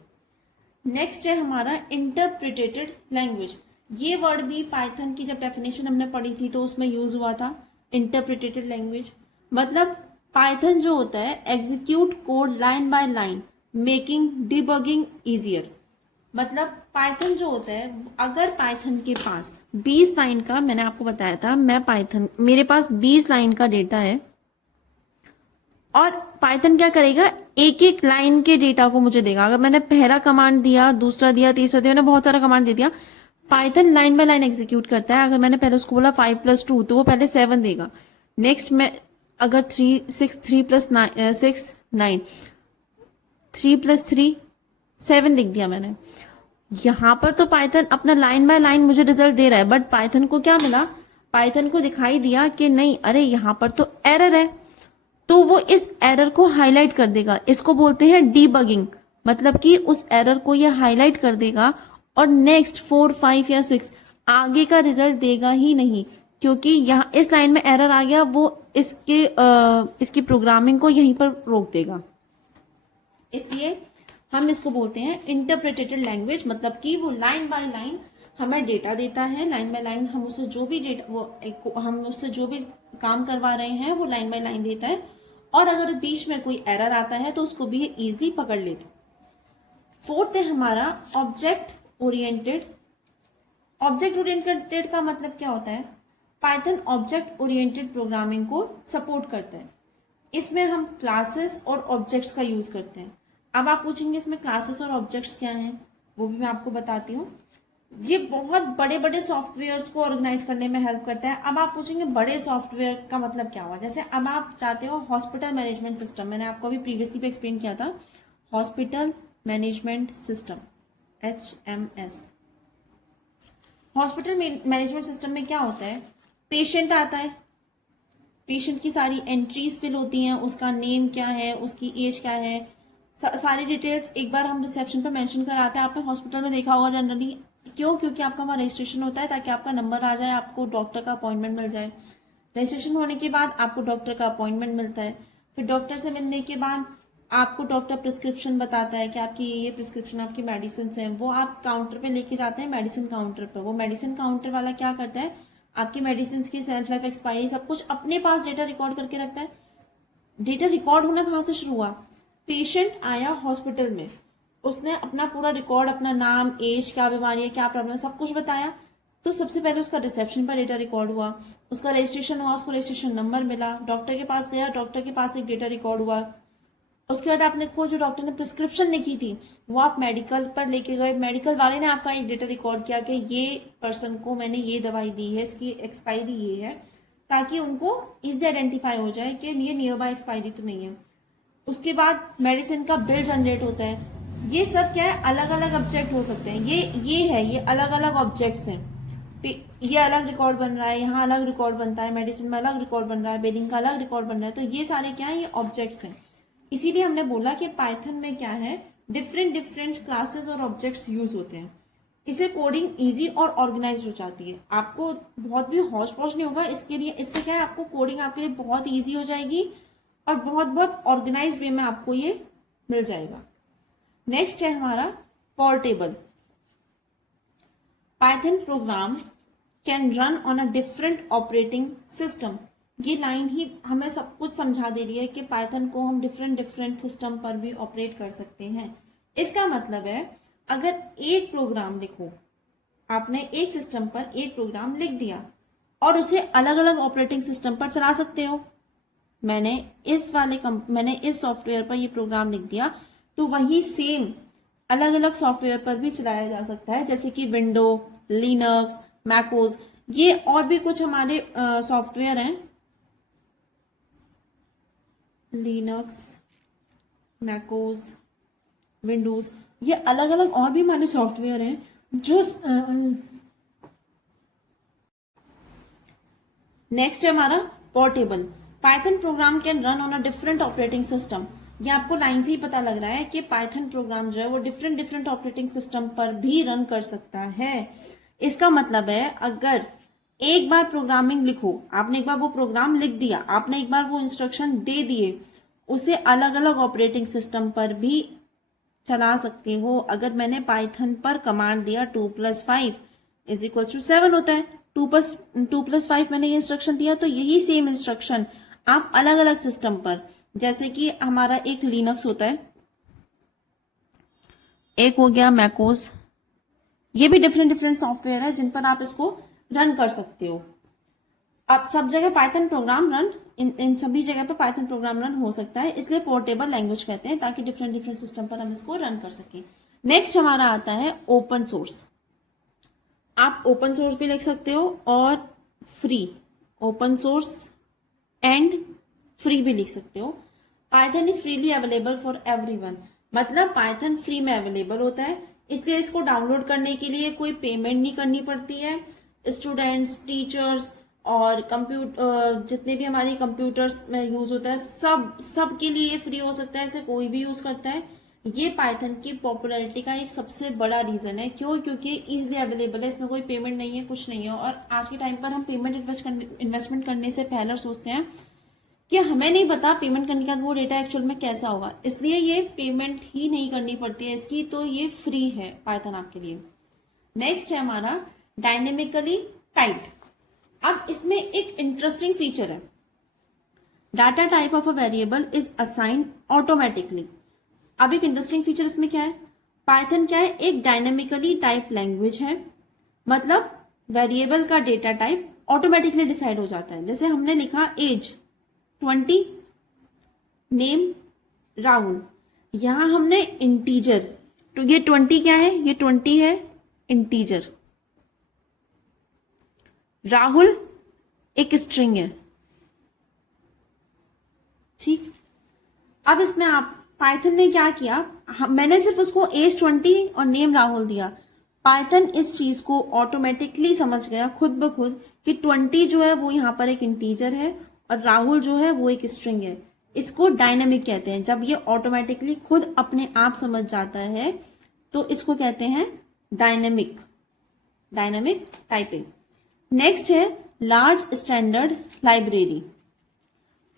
नेक्स्ट है हमारा इंटरप्रिटेटेड लैंग्वेज। ये वर्ड भी पाइथन की जब डेफिनेशन हमने पढ़ी थी तो उसमें यूज हुआ था, इंटरप्रिटेटेड लैंग्वेज। मतलब पाइथन जो होता है execute code line by line making debugging easier. मतलब पाइथन जो होता है, अगर पाइथन के पास 20 लाइन का, मैंने आपको बताया था मेरे पास 20 लाइन का डेटा है, और पाइथन क्या करेगा, एक एक लाइन के डेटा को मुझे देगा। अगर मैंने पहला कमांड दिया, दूसरा दिया, तीसरा दिया, मैंने बहुत सारा कमांड दे दिया, Python line by line execute करता है। अगर मैंने पहले उसको बोला 5+2 तो वो पहले 7 देगा। नेक्स्ट में अगर 3+9 3+3 7 लिख दिया मैंने। यहां पर तो पाइथन अपना लाइन बाय लाइन मुझे रिजल्ट दे रहा है, बट पाइथन को क्या मिला? पाइथन को दिखाई दिया कि नहीं, अरे यहां पर तो एरर है, तो वो इस एरर को हाईलाइट कर देगा। इसको बोलते हैं डीबगिंग, मतलब कि उस एरर को ये हाईलाइट कर देगा और नेक्स्ट 4, 5 या 6 आगे का रिजल्ट देगा ही नहीं, क्योंकि यहाँ इस लाइन में एरर आ गया, वो इसकी प्रोग्रामिंग को यहीं पर रोक देगा। इसलिए हम इसको बोलते हैं इंटरप्रेटेटेड लैंग्वेज, मतलब कि वो लाइन बाय लाइन हमें डेटा देता है। लाइन बाय लाइन हम उससे जो भी हम उससे जो भी काम करवा रहे हैं वो लाइन बाय लाइन देता है, और अगर बीच में कोई एरर आता है तो उसको भी इजीली पकड़ लेता है। फोर्थ है हमारा ऑब्जेक्ट ओरिएंटेड। ऑब्जेक्ट ओरिएंटेड का मतलब क्या होता है? पाइथन ऑब्जेक्ट ओरिएंटेड प्रोग्रामिंग को सपोर्ट करता है। इसमें हम क्लासेस और ऑब्जेक्ट्स का यूज करते हैं। अब आप पूछेंगे इसमें क्लासेस और ऑब्जेक्ट्स क्या हैं, वो भी मैं आपको बताती हूँ। ये बहुत बड़े बड़े सॉफ्टवेयर्स को ऑर्गेनाइज करने में हेल्प करता है। अब आप पूछेंगे बड़े सॉफ्टवेयर का मतलब क्या हुआ। जैसे अब आप चाहते हो हॉस्पिटल मैनेजमेंट सिस्टम, मैंने आपको अभी प्रीवियसली भी एक्सप्लेन किया था, hospital management system, HMS। Hospital management system में क्या होता है, पेशेंट आता है, पेशेंट की सारी एंट्रीज फिल होती हैं, उसका नेम क्या है, उसकी एज क्या है, सारी डिटेल्स एक बार हम रिसेप्शन पर मेंशन कराते हैं। आपने हॉस्पिटल में देखा होगा जनरली, क्यों, क्योंकि आपका वहाँ रजिस्ट्रेशन होता है ताकि आपका नंबर आ जाए, आपको डॉक्टर का अपॉइंटमेंट मिल जाए। रजिस्ट्रेशन होने के बाद आपको डॉक्टर का अपॉइंटमेंट मिलता है, फिर डॉक्टर से मिलने के बाद आपको डॉक्टर प्रिस्क्रिप्शन बताता है कि आपकी ये प्रिस्क्रिप्शन, आपकी मेडिसिन हैं, वो आप काउंटर पे लेके जाते हैं, मेडिसिन काउंटर पे। वो मेडिसिन काउंटर वाला क्या करता है, आपकी मेडिसिन की सेल्फ लाइफ एक्सपायरी सब कुछ अपने पास डेटा रिकॉर्ड करके रखता है। डेटा रिकॉर्ड होना कहाँ से शुरू हुआ, पेशेंट आया हॉस्पिटल में, उसने अपना पूरा रिकॉर्ड, अपना नाम, एज, क्या बीमारी है, क्या प्रॉब्लम है, सब कुछ बताया। तो सबसे पहले उसका रिसेप्शन पर डेटा रिकॉर्ड हुआ, उसका रजिस्ट्रेशन हुआ, उसको रजिस्ट्रेशन नंबर मिला, डॉक्टर के पास गया, डॉक्टर के पास एक डेटा रिकॉर्ड हुआ। उसके बाद आपने को जो डॉक्टर ने प्रिस्क्रिप्शन लिखी थी वो आप मेडिकल पर लेके गए, मेडिकल वाले ने आपका एक डेटा रिकॉर्ड किया कि ये पर्सन को मैंने ये दवाई दी है, इसकी एक्सपायरी ये है, ताकि उनको इजली आइडेंटिफाई हो जाए कि ये नियर बाय एक्सपायरी तो नहीं है। उसके बाद मेडिसिन का बिल जनरेट होता है। ये सब क्या है, अलग अलग ऑब्जेक्ट हो सकते हैं, ये अलग अलग ऑब्जेक्ट्स हैं। ये अलग रिकॉर्ड बन रहा है, यहाँ अलग रिकॉर्ड बनता है, मेडिसिन में अलग रिकॉर्ड बन रहा है, बिलिंग का अलग रिकॉर्ड बन रहा है। तो ये सारे क्या है, ये ऑब्जेक्ट्स हैं। इसीलिए हमने बोला कि पाइथन में क्या है, डिफरेंट डिफरेंट क्लासेस और ऑब्जेक्ट्स यूज होते हैं। इसे कोडिंग इजी और ऑर्गेनाइज हो जाती है, आपको बहुत भी हौच पौच नहीं होगा इसके लिए। इससे क्या है, आपको कोडिंग आपके लिए बहुत इजी हो जाएगी और बहुत बहुत ऑर्गेनाइज वे में आपको ये मिल जाएगा। नेक्स्ट है हमारा portable. Python programme can run on a different operating system. ये लाइन ही हमें सब कुछ समझा दे रही है कि पाइथन को हम डिफरेंट डिफरेंट सिस्टम पर भी ऑपरेट कर सकते हैं। इसका मतलब है अगर एक प्रोग्राम लिखो, आपने एक सिस्टम पर एक प्रोग्राम लिख दिया और उसे अलग अलग ऑपरेटिंग सिस्टम पर चला सकते हो। मैंने इस सॉफ्टवेयर पर ये प्रोग्राम लिख दिया, तो वही सेम अलग अलग सॉफ्टवेयर पर भी चलाया जा सकता है, जैसे कि विंडो, लिनक्स, मैकोस, ये और भी कुछ हमारे सॉफ्टवेयर हैं, लिनक्स, मैकोस, विंडोज, ये अलग अलग और भी हमारे सॉफ्टवेयर हैं जो नेक्स्ट है हमारा portable. Python programme can run on a different operating system. ये आपको लाइन से ही पता लग रहा है कि पाइथन प्रोग्राम जो है वो डिफरेंट डिफरेंट ऑपरेटिंग सिस्टम पर भी रन कर सकता है। इसका मतलब है अगर एक बार प्रोग्रामिंग लिखो, आपने एक बार वो प्रोग्राम लिख दिया, आपने एक बार वो इंस्ट्रक्शन दे दिए, उसे अलग अलग ऑपरेटिंग सिस्टम पर भी चला सकते हो। अगर मैंने पाइथन पर कमांड दिया 2+5 = 7 होता है, 2+5 मैंने ये इंस्ट्रक्शन दिया, तो यही सेम इंस्ट्रक्शन आप अलग अलग सिस्टम पर, जैसे कि हमारा एक लिनक्स होता है, एक हो गया मैकोस, ये भी डिफरेंट डिफरेंट सॉफ्टवेयर है जिन पर आप इसको रन कर सकते हो। अब सब जगह पाइथन प्रोग्राम रन, इन सभी जगह पर पाइथन प्रोग्राम रन हो सकता है, इसलिए पोर्टेबल लैंग्वेज कहते हैं, ताकि डिफरेंट डिफरेंट सिस्टम पर हम इसको रन कर सकें। नेक्स्ट हमारा आता है ओपन सोर्स। आप ओपन सोर्स भी लिख सकते हो और free, open source and free भी लिख सकते हो। Python is freely available for everyone, मतलब पाइथन फ्री में अवेलेबल होता है, इसलिए इसको डाउनलोड करने के लिए कोई पेमेंट नहीं करनी पड़ती है। स्टूडेंट्स, टीचर्स और कंप्यूटर, जितने भी हमारी कंप्यूटर्स में यूज होता है, सब के लिए ये फ्री हो सकता है, इसे कोई भी यूज करता है। ये पाइथन की पॉपुलैरिटी का एक सबसे बड़ा रीजन है। क्यों? क्योंकि इजीली अवेलेबल है, इसमें कोई पेमेंट नहीं है, कुछ नहीं है। और आज के टाइम पर हम पेमेंट इन्वेस्टमेंट करने से पहले सोचते हैं कि हमें नहीं पता पेमेंट करने के बाद वो डेटा एक्चुअल में कैसा होगा, इसलिए ये पेमेंट ही नहीं करनी पड़ती है इसकी, तो ये फ्री है पाइथन आपके लिए। नेक्स्ट है हमारा डायनेमिकली टाइप्ड। अब इसमें एक इंटरेस्टिंग फीचर है, data type of a variable is assigned automatically. अब एक इंटरेस्टिंग फीचर इसमें क्या है, पाइथन क्या है, एक डायनेमिकली टाइप लैंग्वेज है, मतलब वेरिएबल का डेटा टाइप ऑटोमेटिकली डिसाइड हो जाता है। जैसे हमने लिखा एज 20, नेम राहुल, यहां हमने इंटीजर, तो ये 20 क्या है, ये 20 है इंटीजर, राहुल एक स्ट्रिंग है, ठीक। अब इसमें आप पाइथन ने क्या किया, मैंने सिर्फ उसको एज 20 और नेम राहुल दिया। पाइथन इस चीज को ऑटोमेटिकली समझ गया खुद ब खुद कि 20 जो है वो यहाँ पर एक इंटीजर है और राहुल जो है वो एक स्ट्रिंग है। इसको डायनेमिक कहते हैं। जब ये ऑटोमेटिकली खुद अपने आप समझ जाता है तो इसको कहते हैं डायनेमिक टाइपिंग। नेक्स्ट है large standard library.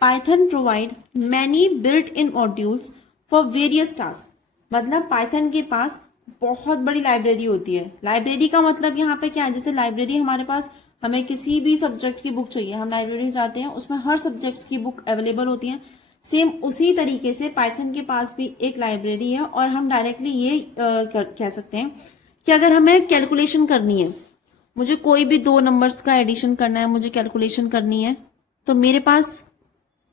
Python provide many built in modules for various task. मतलब पाइथन के पास बहुत बड़ी लाइब्रेरी होती है। लाइब्रेरी का मतलब यहाँ पे क्या है, जैसे लाइब्रेरी हमारे पास, हमें किसी भी सब्जेक्ट की बुक चाहिए, हम लाइब्रेरी जाते हैं, उसमें हर सब्जेक्ट की बुक अवेलेबल होती है। सेम उसी तरीके से पाइथन के पास भी एक लाइब्रेरी है। और हम डायरेक्टली ये कह सकते हैं कि अगर हमें कैलकुलेशन करनी है, मुझे कोई भी दो नंबर्स का एडिशन करना है, मुझे कैलकुलेशन करनी है, तो मेरे पास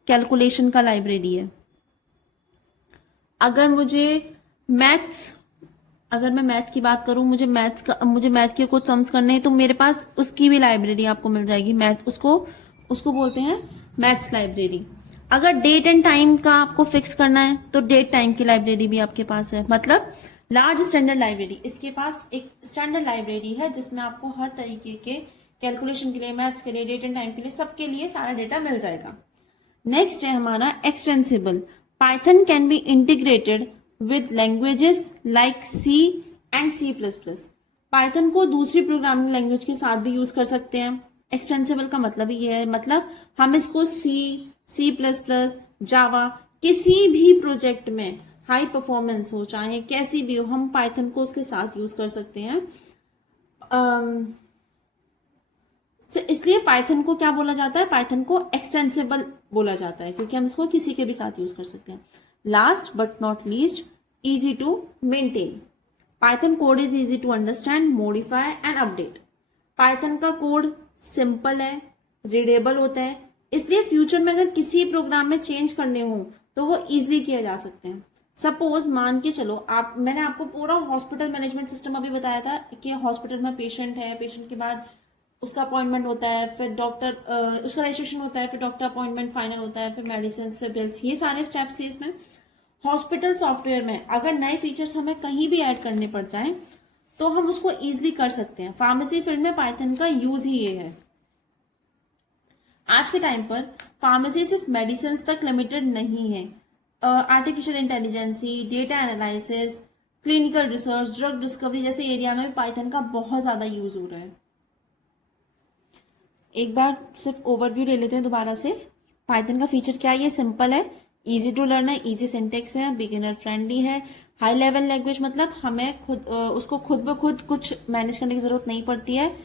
कैलकुलेशन का लाइब्रेरी है। अगर मैं मैथ की बात करूं, मुझे मैथ के कुछ सम्स करने हैं, तो मेरे पास उसकी भी लाइब्रेरी आपको मिल जाएगी। मैथ उसको बोलते हैं मैथ्स लाइब्रेरी। अगर डेट एंड टाइम का आपको फिक्स करना है तो डेट टाइम की लाइब्रेरी भी आपके पास है। मतलब लार्ज स्टैंडर्ड लाइब्रेरी, इसके पास एक स्टैंडर्ड लाइब्रेरी है जिसमें आपको हर तरीके के कैलकुलेशन के लिए, मैथ्स के लिए, डेट एंड टाइम के लिए, सबके लिए सारा डेटा मिल जाएगा। नेक्स्ट है हमारा extensible. Python can be integrated with languages like C and C++। Python को दूसरी प्रोग्रामिंग लैंग्वेज के साथ भी यूज कर सकते हैं। एक्सटेंसिबल का मतलब ये है, मतलब हम इसको C++, जावा, किसी भी प्रोजेक्ट में हाई परफॉर्मेंस हो, चाहे कैसी भी हो, हम पाइथन को उसके साथ यूज कर सकते हैं। इसलिए पाइथन को क्या बोला जाता है, पाइथन को एक्सटेंसिबल बोला जाता है, क्योंकि हम इसको किसी के भी साथ यूज कर सकते हैं। Last but not least, easy to maintain. Python code is easy to understand, modify and update. Python का कोड सिंपल है, रीडेबल होता है, इसलिए फ्यूचर में अगर किसी प्रोग्राम में चेंज करने हो तो वो इजिली किए जा सकते हैं। सपोज मान के चलो मैंने आपको पूरा हॉस्पिटल मैनेजमेंट सिस्टम अभी बताया था कि हॉस्पिटल में पेशेंट है, पेशेंट के बाद उसका अपॉइंटमेंट होता है, फिर डॉक्टर उसका रजिस्ट्रेशन होता है, फिर डॉक्टर अपॉइंटमेंट फाइनल होता है, फिर मेडिसिन, फिर बिल्स, ये सारे स्टेप्स थे इसमें। हॉस्पिटल सॉफ्टवेयर में अगर नए फीचर्स हमें कहीं भी ऐड करने पड़ जाएं तो हम उसको इजीली कर सकते हैं। फार्मेसी फील्ड में पाइथन का यूज ही ये है। आज के टाइम पर फार्मेसी सिर्फ मेडिसिन तक लिमिटेड नहीं है। Artificial intelligence, data analysis, clinical research, drug discovery जैसे एरिया में भी पाइथन का बहुत ज्यादा यूज हो रहा है। एक बार सिर्फ ओवरव्यू ले लेते हैं दोबारा से। पाइथन का फीचर क्या है, ये सिंपल है, इजी टू लर्न है, इजी सिंटेक्स है, बिगिनर फ्रेंडली है, हाई लेवल लैंग्वेज, मतलब हमें उसको खुद ब खुद कुछ मैनेज करने की जरूरत नहीं पड़ती है।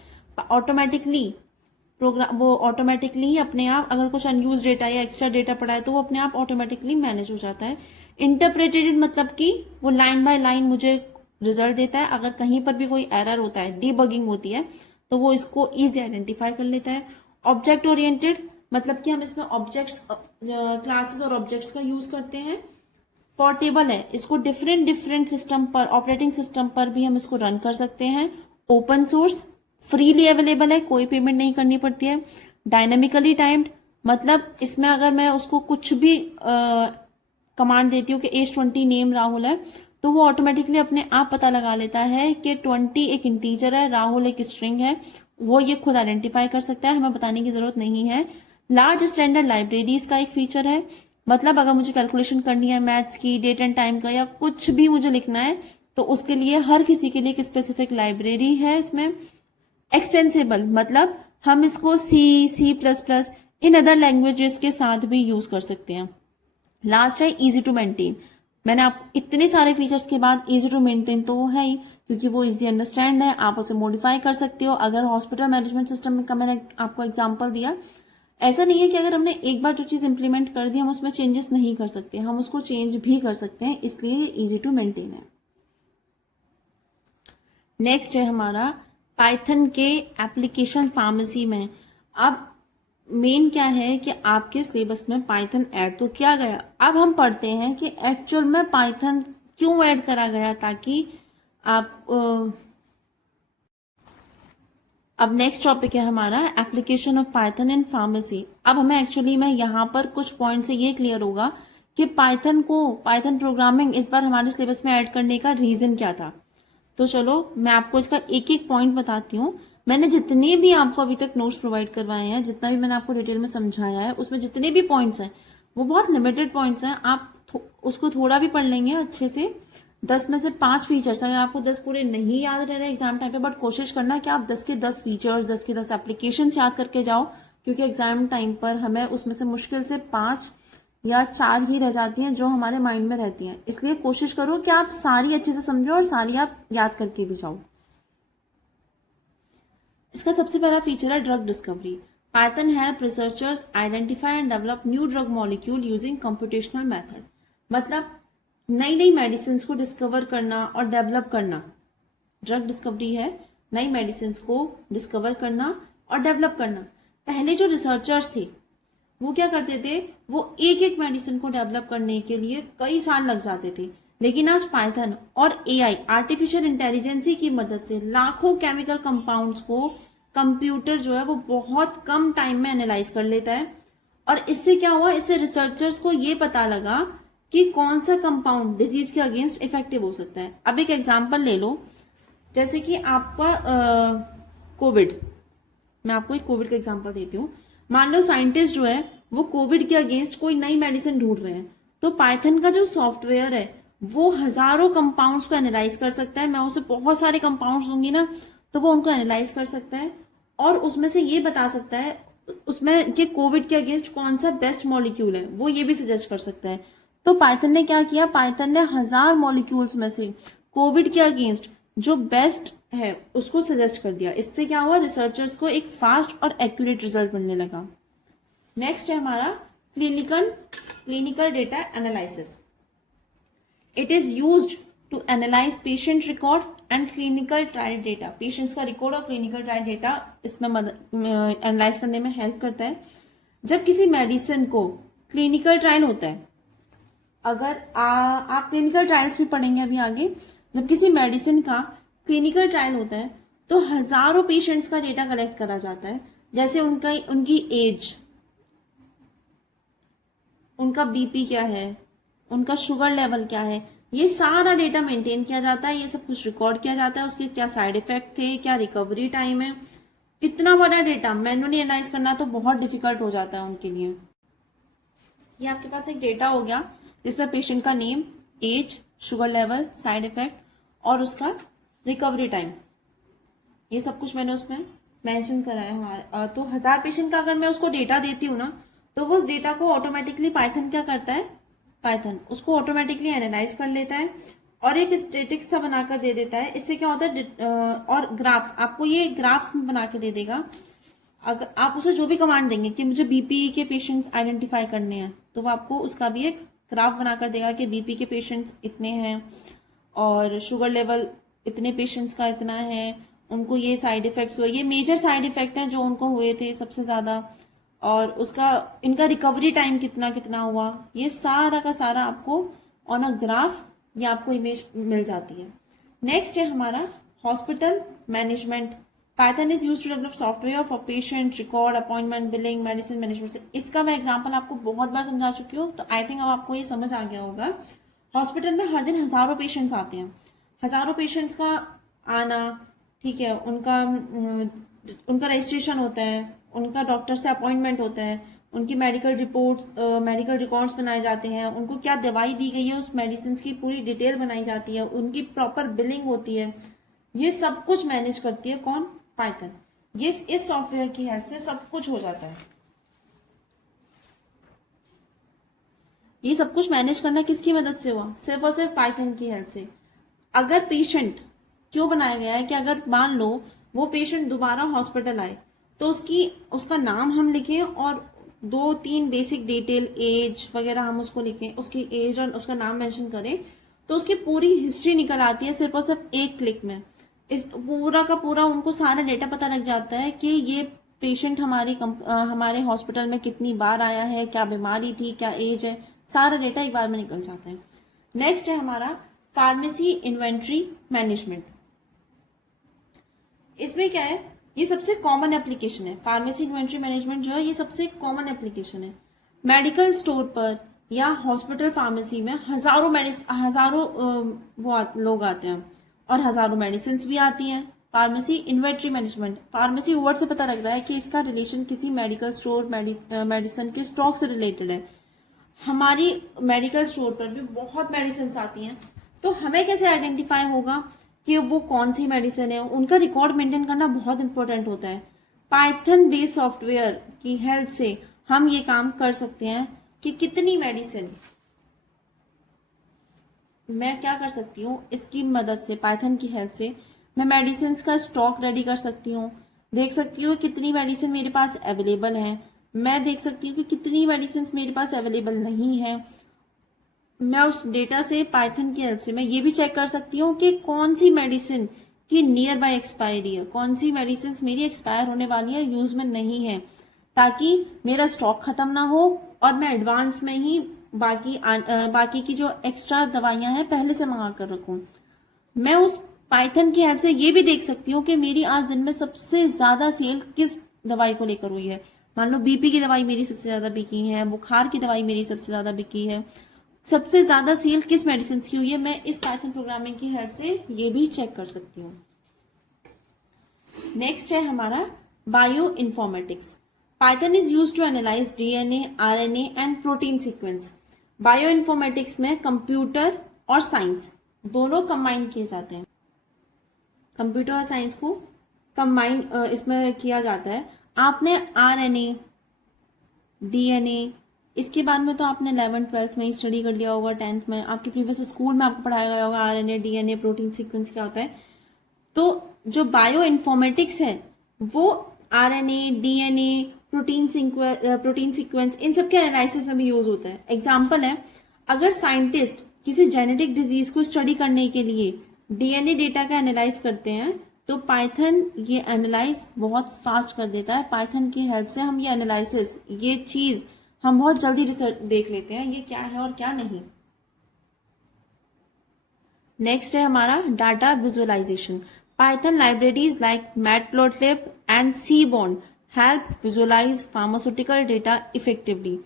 ऑटोमेटिकली वो ऑटोमेटिकली ही अपने आप, अगर कुछ अनयूज डेटा या एक्स्ट्रा डेटा पड़ा है तो वो अपने आप ऑटोमेटिकली मैनेज हो जाता है। इंटरप्रेटेड मतलब कि वो लाइन बाय लाइन मुझे रिजल्ट देता है। अगर कहीं पर भी कोई एरर होता है, डीबगिंग होती है, तो वो इसको इजी आइडेंटिफाई कर लेता है। ऑब्जेक्ट ओरिएंटेड मतलब कि हम इसमें ऑब्जेक्ट्स, क्लासेस और ऑब्जेक्ट्स का यूज करते हैं। पोर्टेबल है, इसको डिफरेंट सिस्टम पर, ऑपरेटिंग सिस्टम पर भी हम इसको रन कर सकते हैं। ओपन सोर्स, फ्रीली अवेलेबल है, कोई पेमेंट नहीं करनी पड़ती है। डायनेमिकली टाइम्ड मतलब इसमें अगर मैं उसको कुछ भी कमांड देती हूँ कि एज 20 नेम राहुल है, तो वो ऑटोमेटिकली अपने आप पता लगा लेता है कि 20 एक इंटीजर है, राहुल एक स्ट्रिंग है, वो ये खुद आइडेंटिफाई कर सकता है, हमें बताने की जरूरत नहीं है। लार्ज स्टैंडर्ड लाइब्रेरीज का एक फीचर है, मतलब अगर मुझे कैलकुलेशन करनी है मैथ्स की, डेट एंड टाइम का, या कुछ भी मुझे लिखना है, तो उसके लिए हर किसी के लिए एक स्पेसिफिक लाइब्रेरी है इसमें। एक्सटेंसिबल मतलब हम इसको C++ इन अदर लैंग्वेजेस के साथ भी यूज कर सकते हैं। लास्ट है इजी टू मेंटेन। मैंने आप इतने सारे फीचर्स के बाद इजी टू मेंटेन तो है ही, क्योंकि वो इजी अंडरस्टैंड है, आप उसे मॉडिफाई कर सकते हो। अगर हॉस्पिटल मैनेजमेंट सिस्टम का मैंने आपको एग्जांपल दिया, ऐसा नहीं है कि अगर हमने एक बार जो चीज इंप्लीमेंट कर दी हम उसमें चेंजेस नहीं कर सकते, हम उसको चेंज भी कर सकते हैं, इसलिए ये इजी टू मेंटेन है। नेक्स्ट है हमारा पाइथन के एप्लीकेशन फार्मेसी में। अब मेन क्या है कि आपके सिलेबस में पाइथन ऐड तो किया गया, अब हम पढ़ते हैं कि एक्चुअल में पाइथन क्यों ऐड करा गया, ताकि आप अब नेक्स्ट टॉपिक है हमारा application of Python in pharmacy. अब हमें एक्चुअली में यहाँ पर कुछ पॉइंट से ये क्लियर होगा कि पाइथन प्रोग्रामिंग इस बार हमारे सिलेबस में ऐड करने का रीजन क्या था। तो चलो मैं आपको इसका एक एक पॉइंट बताती हूँ। मैंने जितने भी आपको अभी तक नोट्स प्रोवाइड करवाए हैं, जितना भी मैंने आपको डिटेल में समझाया है, उसमें जितने भी पॉइंट्स हैं वो बहुत लिमिटेड पॉइंट्स हैं। आप उसको थोड़ा भी पढ़ लेंगे अच्छे से, 10 में से 5 फीचर्स, अगर आपको 10 पूरे नहीं याद रह रहे एग्जाम टाइम पे, बट कोशिश करना कि आप 10 के 10 फीचर्स, 10 के 10 एप्लीकेशन याद करके जाओ, क्योंकि एग्जाम टाइम पर हमें उसमें से मुश्किल से 5 या 4 ही रह जाती हैं जो हमारे माइंड में रहती हैं। इसलिए कोशिश करो कि आप सारी अच्छे से समझो और सारी आप याद करके भी जाओ। इसका सबसे पहला फीचर है drug discovery. Python help researchers identify and develop new drug molecule using computational method. मतलब नई नई मेडिसिन को डिस्कवर करना और डेवलप करना, ड्रग डिस्कवरी है, नई मेडिसिन को डिस्कवर करना और डेवलप करना। पहले जो रिसर्चर्स थे वो क्या करते थे, वो एक एक मेडिसिन को डेवलप करने के लिए कई साल लग जाते थे, लेकिन आज पाइथन और एआई, आर्टिफिशियल इंटेलिजेंसी की मदद से लाखों केमिकल कंपाउंड्स को कंप्यूटर जो है वो बहुत कम टाइम में एनालाइज कर लेता है। और इससे क्या हुआ, इससे रिसर्चर्स को ये पता लगा कि कौन सा कंपाउंड डिजीज के अगेंस्ट इफेक्टिव हो सकता है। अब एक एग्जांपल ले लो, जैसे कि आपका कोविड, मैं आपको एक कोविड का एग्जांपल देती हूँ। मान लो साइंटिस्ट जो है वो कोविड के अगेंस्ट कोई नई मेडिसिन ढूंढ रहे हैं, तो पाइथन का जो सॉफ्टवेयर है वो हजारों कंपाउंड्स को एनालाइज कर सकता है। मैं उसे बहुत सारे कंपाउंड्स दूंगी ना, तो वो उनको एनालाइज कर सकता है और उसमें से ये बता सकता है उसमें कि कोविड के अगेंस्ट कौन सा बेस्ट मॉलिक्यूल है, वो ये भी सजेस्ट कर सकता है। तो पाइथन ने क्या किया, पाइथन ने 1000 मॉलिक्यूल्स में से कोविड के अगेंस्ट जो बेस्ट है उसको सजेस्ट कर दिया। इससे क्या हुआ, रिसर्चर्स को एक फास्ट और एक्यूरेट रिजल्ट मिलने लगा। नेक्स्ट है हमारा clinical data analysis. It is used to analyse patient record and clinical trial data. Patients का रिकॉर्ड और क्लिनिकल ट्रायल डेटा इसमें एनालाइज करने में हेल्प करता है। जब किसी मेडिसिन को क्लिनिकल ट्रायल होता है, अगर आप क्लिनिकल ट्रायल्स भी पढ़ेंगे अभी आगे, जब किसी मेडिसिन का क्लिनिकल ट्रायल होता है तो हजारों पेशेंट्स का डेटा कलेक्ट करा जाता है, जैसे उनकी एज, उनका बीपी क्या है, उनका शुगर लेवल क्या है, ये सारा डेटा मेंटेन किया जाता है, ये सब कुछ रिकॉर्ड किया जाता है, उसके क्या साइड इफेक्ट थे, क्या रिकवरी टाइम है। इतना बड़ा डेटा मैन्युअली एनालाइज करना तो बहुत डिफिकल्ट हो जाता है उनके लिए। ये आपके पास एक डेटा हो गया जिसमें पेशेंट का name, age, sugar level, side effect और उसका रिकवरी टाइम, ये सब कुछ मैंने उसमें मेंशन करा है हमारे। तो 1000 पेशेंट का अगर मैं उसको डेटा देती हूँ ना, तो वो उस डेटा को ऑटोमेटिकली पाइथन क्या करता है, पाइथन उसको ऑटोमेटिकली एनालाइज कर लेता है और एक स्टेटिक्स सा बनाकर दे देता है। इससे क्या होता है, और ग्राफ्स, आपको ये ग्राफ्स में बना के दे देगा। अगर आप उसे जो भी कमांड देंगे कि मुझे बीपी के पेशेंट्स आइडेंटिफाई करने हैं, तो वो आपको उसका भी एक ग्राफ बनाकर देगा कि बीपी के पेशेंट्स इतने हैं और शुगर लेवल इतने पेशेंट्स का इतना है, उनको ये साइड इफेक्ट्स हुए, ये मेजर साइड इफेक्ट हैं जो उनको हुए थे सबसे ज्यादा, और उसका इनका रिकवरी टाइम कितना कितना हुआ, ये सारा का सारा आपको ऑन अ ग्राफ या आपको इमेज मिल जाती है। नेक्स्ट है हमारा hospital management. Python is used to develop software for patient record, appointment, billing, medicine management से। इसका मैं एग्जांपल आपको बहुत बार समझा चुकी हूँ, तो आई थिंक अब आपको ये समझ आ गया होगा। हॉस्पिटल में हर दिन हजारों पेशेंट्स आते हैं, हजारों पेशेंट्स का आना, ठीक है, उनका रजिस्ट्रेशन होता है, उनका डॉक्टर से अपॉइंटमेंट होता है, उनकी मेडिकल रिकॉर्ड्स बनाए जाते हैं, उनको क्या दवाई दी गई है उस मेडिसिन की पूरी डिटेल बनाई जाती है, उनकी प्रॉपर बिलिंग होती है। ये सब कुछ मैनेज करती है कौन, पाइथन। ये इस सॉफ्टवेयर की हेल्प से सब कुछ हो जाता है। ये सब कुछ मैनेज करना किसकी मदद से हुआ, सिर्फ और सिर्फ पाइथन की हेल्प से। अगर पेशेंट क्यों बनाया गया है कि अगर मान लो वो पेशेंट दोबारा हॉस्पिटल आए तो उसका नाम हम लिखें और 2-3 बेसिक डिटेल, एज वगैरह हम उसको लिखें, उसकी एज और उसका नाम मेंशन करें, तो उसकी पूरी हिस्ट्री निकल आती है सिर्फ और सिर्फ एक क्लिक में। इस पूरा का पूरा उनको सारा डेटा पता लग जाता है कि ये पेशेंट हमारे हॉस्पिटल में कितनी बार आया है, क्या बीमारी थी, क्या एज है, सारा डेटा एक बार में निकल जाता है। नेक्स्ट है हमारा फार्मेसी इन्वेंट्री मैनेजमेंट। इसमें क्या है, ये सबसे कॉमन एप्लीकेशन है। फार्मेसी इन्वेंट्री मैनेजमेंट जो है ये सबसे कॉमन एप्लीकेशन है। मेडिकल स्टोर पर या हॉस्पिटल फार्मेसी में लोग आते हैं और हजारों मेडिसिन भी आती हैं। Pharmacy inventory management, pharmacy word से पता लग रहा है कि इसका रिलेशन किसी मेडिकल स्टोर मेडिसिन के स्टॉक से रिलेटेड है। हमारी मेडिकल स्टोर पर भी बहुत मेडिसिन आती हैं, तो हमें कैसे आइडेंटिफाई होगा कि वो कौन सी मेडिसिन है? उनका रिकॉर्ड मेंटेन करना बहुत इंपॉर्टेंट होता है। पाइथन बेस्ड सॉफ्टवेयर की हेल्प से हम ये काम कर सकते हैं कि कितनी मेडिसिन, मैं क्या कर सकती हूँ इसकी मदद से, पाइथन की हेल्प से मैं मेडिसिन का स्टॉक रेडी कर सकती हूँ, देख सकती हूँ कितनी मेडिसिन मेरे पास अवेलेबल है, मैं देख सकती हूँ कि कितनी मेडिसिन मेरे पास अवेलेबल नहीं है। मैं उस डेटा से, पाइथन की हेल्प से मैं ये भी चेक कर सकती हूँ कि कौन सी मेडिसिन की नियर बाय एक्सपायरी है, कौन सी मेडिसिन मेरी एक्सपायर होने वाली है, यूज में नहीं है, ताकि मेरा स्टॉक खत्म ना हो और मैं एडवांस में ही बाकी की जो एक्स्ट्रा दवाइयां हैं पहले से मंगा कर रखूं। मैं उस पाइथन की हेल्प से ये भी देख सकती हूँ कि मेरी आज दिन में सबसे ज्यादा सेल किस दवाई को लेकर हुई है। मान लो बीपी की दवाई मेरी सबसे ज्यादा बिकी है, बुखार की दवाई मेरी सबसे ज्यादा बिकी है, सबसे ज्यादा सेल किस मेडिसिन की हुई है, मैं इस पाइथन प्रोग्रामिंग की हेल्प से ये भी चेक कर सकती हूँ। नेक्स्ट है हमारा bioinformatics. Python is use to analyse DNA, RNA and protein sequence. Bioinformatics में कंप्यूटर और साइंस दोनों कंबाइन किए जाते हैं। कंप्यूटर और साइंस को कंबाइन इसमें किया जाता है। आपने आरएनए, डीएनए, इसके बाद में तो आपने 11th 12th में ही स्टडी कर लिया होगा, 10th में आपके प्रीवियस स्कूल में आपको पढ़ाया गया होगा आरएनए, डीएनए, प्रोटीन सीक्वेंस क्या होता है। तो जो बायो इन्फॉर्मेटिक्स है वो RNA, DNA, protein sequence in सब के एनालिसिस में भी यूज होता है। एग्जाम्पल है, अगर साइंटिस्ट किसी जेनेटिक डिजीज को स्टडी करने के लिए डीएनए डेटा का एनालाइज करते हैं तो पाइथन ये एनालाइज बहुत फास्ट कर देता है। पाइथन की हेल्प से हम ये एनालिसिस, ये चीज हम बहुत जल्दी रिसर्च देख लेते हैं ये क्या है और क्या नहीं। नेक्स्ट है हमारा data visualisation. Python libraries like Matplotlib and Seaborn help visualise pharmaceutical data effectively.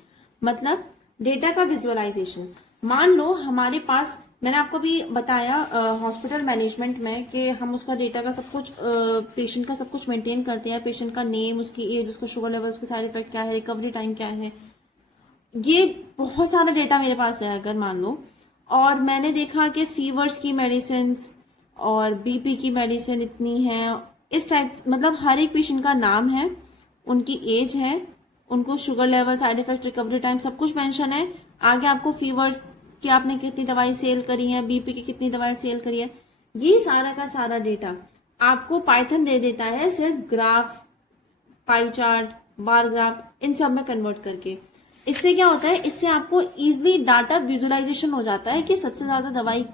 मतलब डेटा का विजुअलाइजेशन, मान लो हमारे पास, मैंने आपको भी बताया हॉस्पिटल मैनेजमेंट में कि हम उसका डेटा का सब कुछ, पेशेंट का सब कुछ मेंटेन करते हैं, पेशेंट का नेम, उसकी एज, उसका शुगर लेवल, उसके साइड इफेक्ट क्या है, रिकवरी टाइम क्या है, ये बहुत सारा डेटा मेरे पास है अगर मान लो। और मैंने देखा कि फीवर्स की मेडिसिन और बीपी की मेडिसिन इतनी है, इस टाइप, मतलब हर एक पेशेंट का नाम है, उनकी एज है, उनको sugar level, side effect, recovery time सब कुछ मेंशन है। आगे आपको फीवर की आपने कितनी दवाई सेल करी है, बीपी की कितनी दवाई सेल करी है, ये सारा का सारा डेटा आपको पाइथन दे देता है सिर्फ graph, pie chart, bar graph, इन सब में कन्वर्ट करके। इससे क्या होता है, इससे आपको इजिली डाटा विजुअलाइजेशन हो जाता है कि सबसे ज्यादा दवाई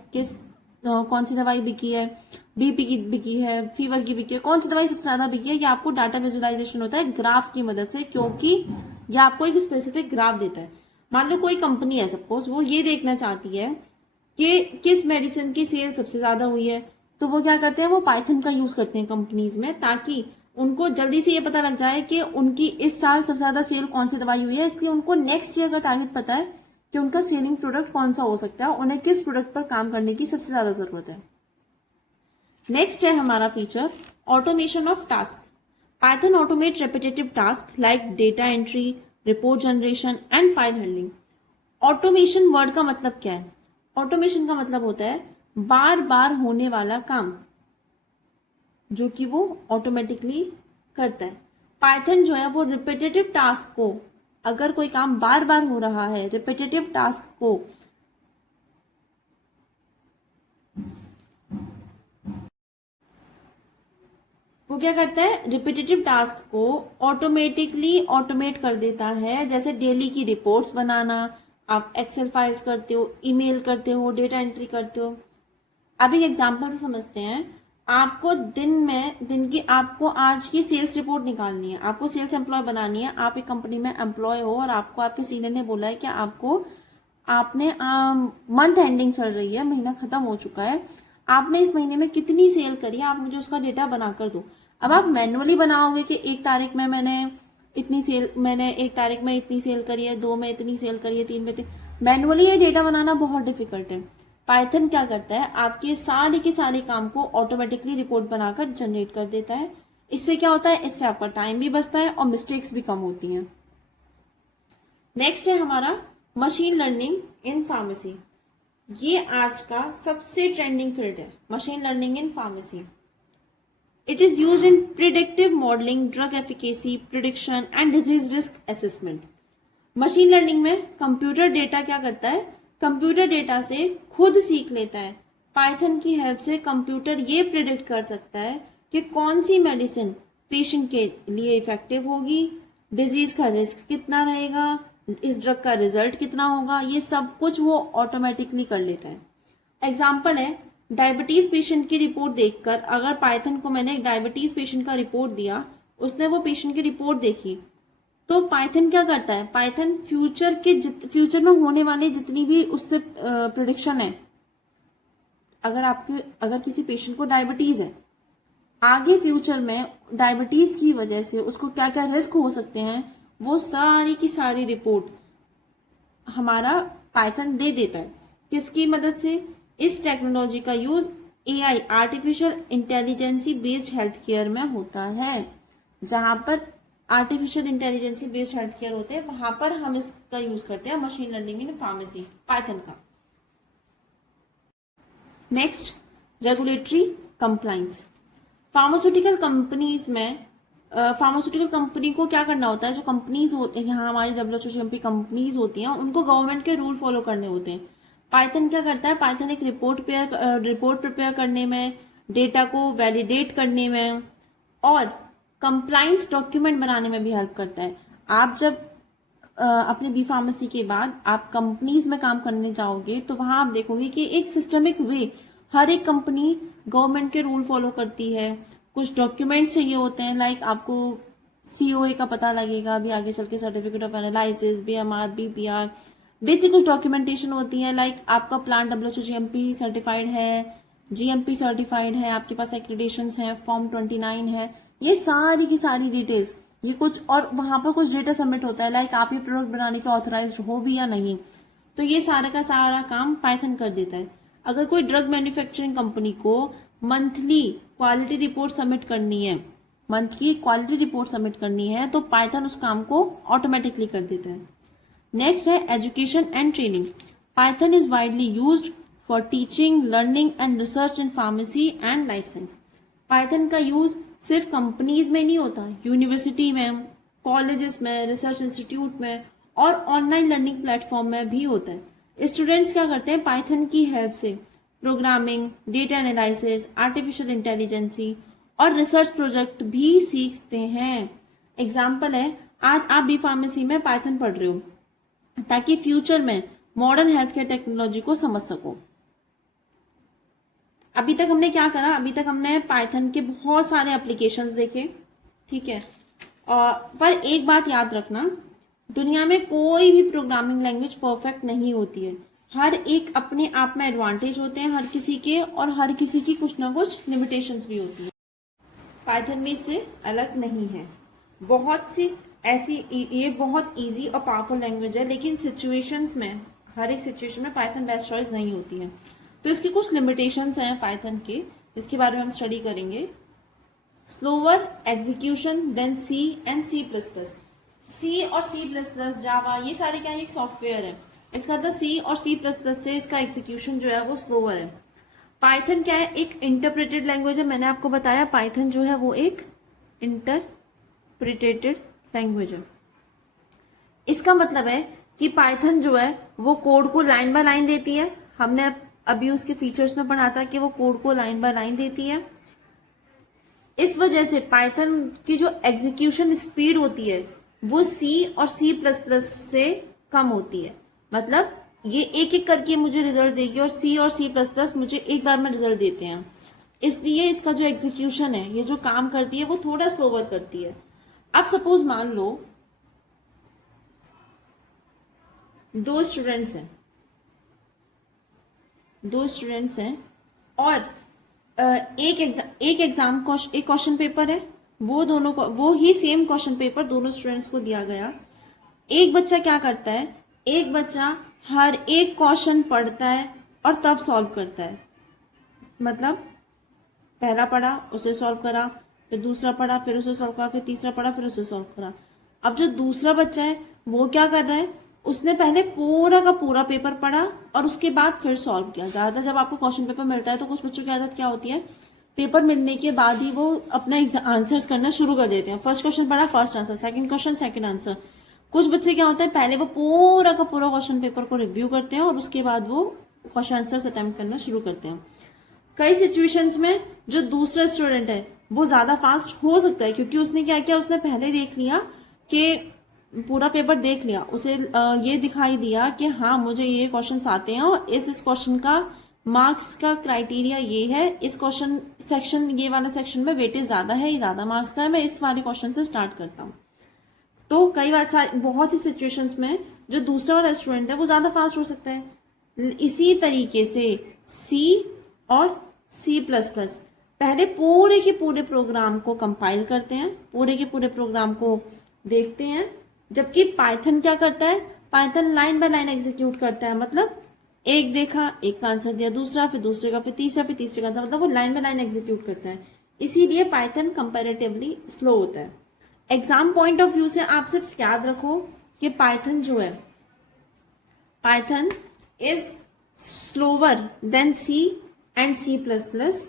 कौन सी दवाई बिकी है, बीपी की बिकी है, फीवर की बिकी है, कौन सी दवाई सबसे ज्यादा बिकी है, ये आपको डाटा विजुअलाइजेशन होता है ग्राफ की मदद से, क्योंकि ये आपको एक स्पेसिफिक ग्राफ देता है। मान लो कोई कंपनी है सपोज, वो ये देखना चाहती है कि किस मेडिसिन की सेल सबसे ज्यादा हुई है, तो वो क्या करते हैं, वो पाइथन का यूज करते हैं कंपनीज में, ताकि उनको जल्दी से ये पता लग जाए कि उनकी इस साल सबसे ज्यादा सेल कौन सी दवाई हुई है। इसलिए उनको नेक्स्ट ईयर का टारगेट पता है कि उनका सेलिंग प्रोडक्ट कौन सा हो सकता है, उन्हें किस प्रोडक्ट पर काम करने की सबसे ज्यादा जरूरत है। नेक्स्ट है हमारा feature automation of task. Python automate repetitive task like data entry, report generation and file handling. Automation word का मतलब क्या है? ऑटोमेशन का मतलब होता है बार बार होने वाला काम जो कि वो ऑटोमेटिकली करता है। पाइथन जो है वो रिपीटेटिव टास्क को, अगर कोई काम बार बार हो रहा है, रिपीटेटिव टास्क को वो क्या करता है, रिपीटेटिव टास्क को ऑटोमेटिकली ऑटोमेट कर देता है। जैसे डेली की रिपोर्ट्स बनाना, आप एक्सेल फाइल्स करते हो, ईमेल करते हो, डेटा एंट्री करते हो। अब एक एग्जांपल से समझते हैं। आपको आपको आज की सेल्स रिपोर्ट निकालनी है, आपको सेल्स एम्प्लॉय बनानी है, आप एक कंपनी में एम्प्लॉय हो और आपको आपके सीनियर ने बोला है कि आपने मंथ एंडिंग चल रही है, महीना खत्म हो चुका है, आपने इस महीने में कितनी सेल करी है, आप मुझे उसका डेटा बनाकर दो। अब आप मैनुअली बनाओगे कि एक तारीख में मैंने एक तारीख में इतनी सेल करी है, 2 में इतनी सेल करी है, 3 में इतनी, मैनुअली ये डेटा बनाना बहुत डिफिकल्ट है। पाइथन क्या करता है, आपके सारे के सारे काम को ऑटोमेटिकली रिपोर्ट बनाकर जनरेट कर देता है। इससे क्या होता है, इससे आपका टाइम भी बचता है और मिस्टेक्स भी कम होती हैं। नेक्स्ट है हमारा मशीन लर्निंग इन फार्मेसी। ये आज का सबसे ट्रेंडिंग फील्ड है, machine learning in pharmacy. It is used in predictive modelling, drug efficacy prediction and disease risk assessment. Machine learning में कंप्यूटर डेटा क्या करता है, कंप्यूटर डेटा से खुद सीख लेता है। पाइथन की हेल्प से कंप्यूटर ये प्रिडिक्ट कर सकता है कि कौन सी मेडिसिन पेशेंट के लिए इफेक्टिव होगी, डिजीज का रिस्क कितना रहेगा, इस ड्रग का रिजल्ट कितना होगा, ये सब कुछ वो ऑटोमेटिकली कर लेता है। एग्जाम्पल है, डायबिटीज पेशेंट की रिपोर्ट देखकर अगर पाइथन को मैंने डायबिटीज पेशेंट का रिपोर्ट दिया, उसने वो पेशेंट की रिपोर्ट देखी, तो पाइथन क्या करता है, पाइथन फ्यूचर में होने वाले जितनी भी उससे प्रिडिक्शन है, अगर किसी पेशेंट को डायबिटीज है, आगे फ्यूचर में डायबिटीज की वजह से उसको क्या क्या रिस्क हो सकते हैं, वो सारी की सारी रिपोर्ट हमारा पाइथन दे देता है। किसकी मदद से, इस टेक्नोलॉजी का use AI, artificial intelligence based health care में होता है। जहां पर artificial intelligence based health care होते हैं, वहां पर हम इसका यूज करते हैं, machine learning in pharmacy, Python का। Next, regulatory compliance. Pharmaceutical companies में फार्मास्यूटिकल कंपनी को क्या करना होता है, जो कंपनीज होते हैं, यहाँ हमारी WHO कंपनीज होती हैं, उनको गवर्नमेंट के रूल फॉलो करने होते हैं। पाइथन क्या करता है, पाइथन एक रिपोर्ट प्रिपेयर करने में, डेटा को वैलिडेट करने में और कंप्लाइंस डॉक्यूमेंट बनाने में भी हेल्प करता है। आप जब अपने बी फार्मेसी के बाद आप कंपनीज में काम करने जाओगे, तो वहां आप देखोगे कि एक सिस्टमिक वे, हर एक कंपनी गवर्नमेंट के रूल फॉलो करती है। कुछ डॉक्यूमेंट्स चाहिए होते हैं, लाइक आपको COA का पता लगेगा, अभी आगे चल के certificate of analysis, BMR, BPR, basic कुछ डॉक्यूमेंटेशन होती है, लाइक आपका प्लांट WHO सर्टिफाइड है, GMP सर्टिफाइड है, आपके पास एक्रेडिशंस हैं, फॉर्म 29 है, ये सारी की सारी डिटेल्स, ये कुछ, और वहां पर कुछ डेटा सबमिट होता है, लाइक आप ये प्रोडक्ट बनाने के ऑथराइज्ड हो भी या नहीं, तो ये सारा का सारा काम पाइथन कर देता है। अगर कोई ड्रग मैन्युफैक्चरिंग कंपनी को मंथली क्वालिटी रिपोर्ट सबमिट करनी है, तो पाइथन उस काम को ऑटोमेटिकली कर देता है। नेक्स्ट है education and training. Python is widely used for teaching, learning and research in pharmacy and life science. Python का यूज सिर्फ कंपनीज में नहीं होता, यूनिवर्सिटी में, कॉलेजेस में, रिसर्च इंस्टीट्यूट में और ऑनलाइन लर्निंग प्लेटफॉर्म में भी होता है। स्टूडेंट्स क्या करते हैं, पाइथन की हेल्प से programming, data analysis, artificial intelligence और रिसर्च प्रोजेक्ट भी सीखते हैं। एग्जाम्पल है, आज आप बी फार्मेसी में पाइथन पढ़ रहे हो ताकि फ्यूचर में मॉडर्न हेल्थ केयर टेक्नोलॉजी को समझ सको। अभी तक हमने क्या करा, अभी तक हमने पाइथन के बहुत सारे एप्लीकेशंस देखे, ठीक है। पर एक बात याद रखना, दुनिया में कोई भी प्रोग्रामिंग लैंग्वेज परफेक्ट नहीं होती है। हर एक अपने आप में एडवांटेज होते हैं हर किसी के, और हर किसी की कुछ ना कुछ लिमिटेशंस भी होती है। पाइथन भी इससे अलग नहीं है। बहुत सी ऐसी, ये बहुत इजी और पावरफुल लैंग्वेज है, लेकिन सिचुएशंस में, हर एक सिचुएशन में पाइथन बेस्ट चॉइस नहीं होती है। तो इसकी कुछ लिमिटेशंस हैं पाइथन के, जिसके बारे में हम स्टडी करेंगे। Slower execution than C and C++। C और C++, जावा, ये सारे क्या, एक सॉफ्टवेयर है, इसका मतलब C और C++ से इसका एग्जीक्यूशन जो है वो स्लोअर है। पाइथन क्या है, एक इंटरप्रेटेड लैंग्वेज है। मैंने आपको बताया पाइथन जो है वो एक इंटरप्रिटेटेड लैंग्वेज है। इसका मतलब है कि पाइथन जो है वो कोड को लाइन बाय लाइन देती है। हमने अभी उसके फीचर्स में पढ़ा था कि वो कोड को लाइन बाय लाइन देती है। इस वजह से पाइथन की जो एग्जीक्यूशन स्पीड होती है वो C और C++ से कम होती है। मतलब ये एक एक करके मुझे रिजल्ट देगी और C और C++ मुझे एक बार में रिजल्ट देते हैं, इसलिए इसका जो एग्जीक्यूशन है, ये जो काम करती है वो थोड़ा स्लोवर करती है। अब सपोज मान लो दो स्टूडेंट्स हैं और एक एग्जाम एक क्वेश्चन पेपर है, वो ही सेम क्वेश्चन पेपर दोनों स्टूडेंट्स को दिया गया। एक बच्चा क्या करता है, एक बच्चा हर एक क्वेश्चन पढ़ता है और तब सॉल्व करता है। मतलब पहला पढ़ा उसे सॉल्व करा, फिर दूसरा पढ़ा फिर उसे सॉल्व करा, फिर तीसरा पढ़ा फिर उसे सॉल्व करा। अब जो दूसरा बच्चा है वो क्या कर रहा है, उसने पहले पूरा का पूरा पेपर पढ़ा और उसके बाद फिर सॉल्व किया। ज्यादातर जब आपको क्वेश्चन पेपर मिलता है तो कुछ बच्चों की आदत क्या होती है, पेपर मिलने के बाद ही वो अपना आंसर्स करना शुरू कर देते हैं। फर्स्ट क्वेश्चन पढ़ा first answer, second question second answer. कुछ बच्चे क्या होता है, पहले वो पूरा का पूरा क्वेश्चन पेपर को रिव्यू करते हैं और उसके बाद वो क्वेश्चन आंसर्स अटेम्प्ट करना शुरू करते हैं। कई सिचुएशंस में जो दूसरा स्टूडेंट है वो ज्यादा फास्ट हो सकता है, क्योंकि उसने क्या किया, उसने पहले देख लिया कि पूरा पेपर देख लिया, उसे ये दिखाई दिया कि हाँ मुझे ये क्वेश्चंस आते हैं और इस क्वेश्चन का मार्क्स का क्राइटेरिया ये है, इस क्वेश्चन सेक्शन ये वाला सेक्शन में वेटेज ज्यादा है, ये ज्यादा मार्क्स का है, मैं इस वाले क्वेश्चन से स्टार्ट करता हूँ। तो कई बार बहुत सी सिचुएशंस में जो दूसरा वाला स्टूडेंट है वो ज्यादा फास्ट हो सकता है। इसी तरीके से सी और C++ पहले पूरे के पूरे प्रोग्राम को कंपाइल करते हैं, पूरे के पूरे प्रोग्राम को देखते हैं, जबकि पाइथन क्या करता है, Python line by line execute करता है। मतलब एक देखा, एक का आंसर दिया, दूसरा फिर दूसरे का, फिर तीसरा फिर तीसरे का आंसर, मतलब वो लाइन बाय लाइन एग्जीक्यूट करता है। इसीलिए पाइथन कंपैरेटिवली स्लो होता है। एग्जाम पॉइंट ऑफ व्यू से आप सिर्फ याद रखो कि पाइथन जो है, Python is slower than C and C++।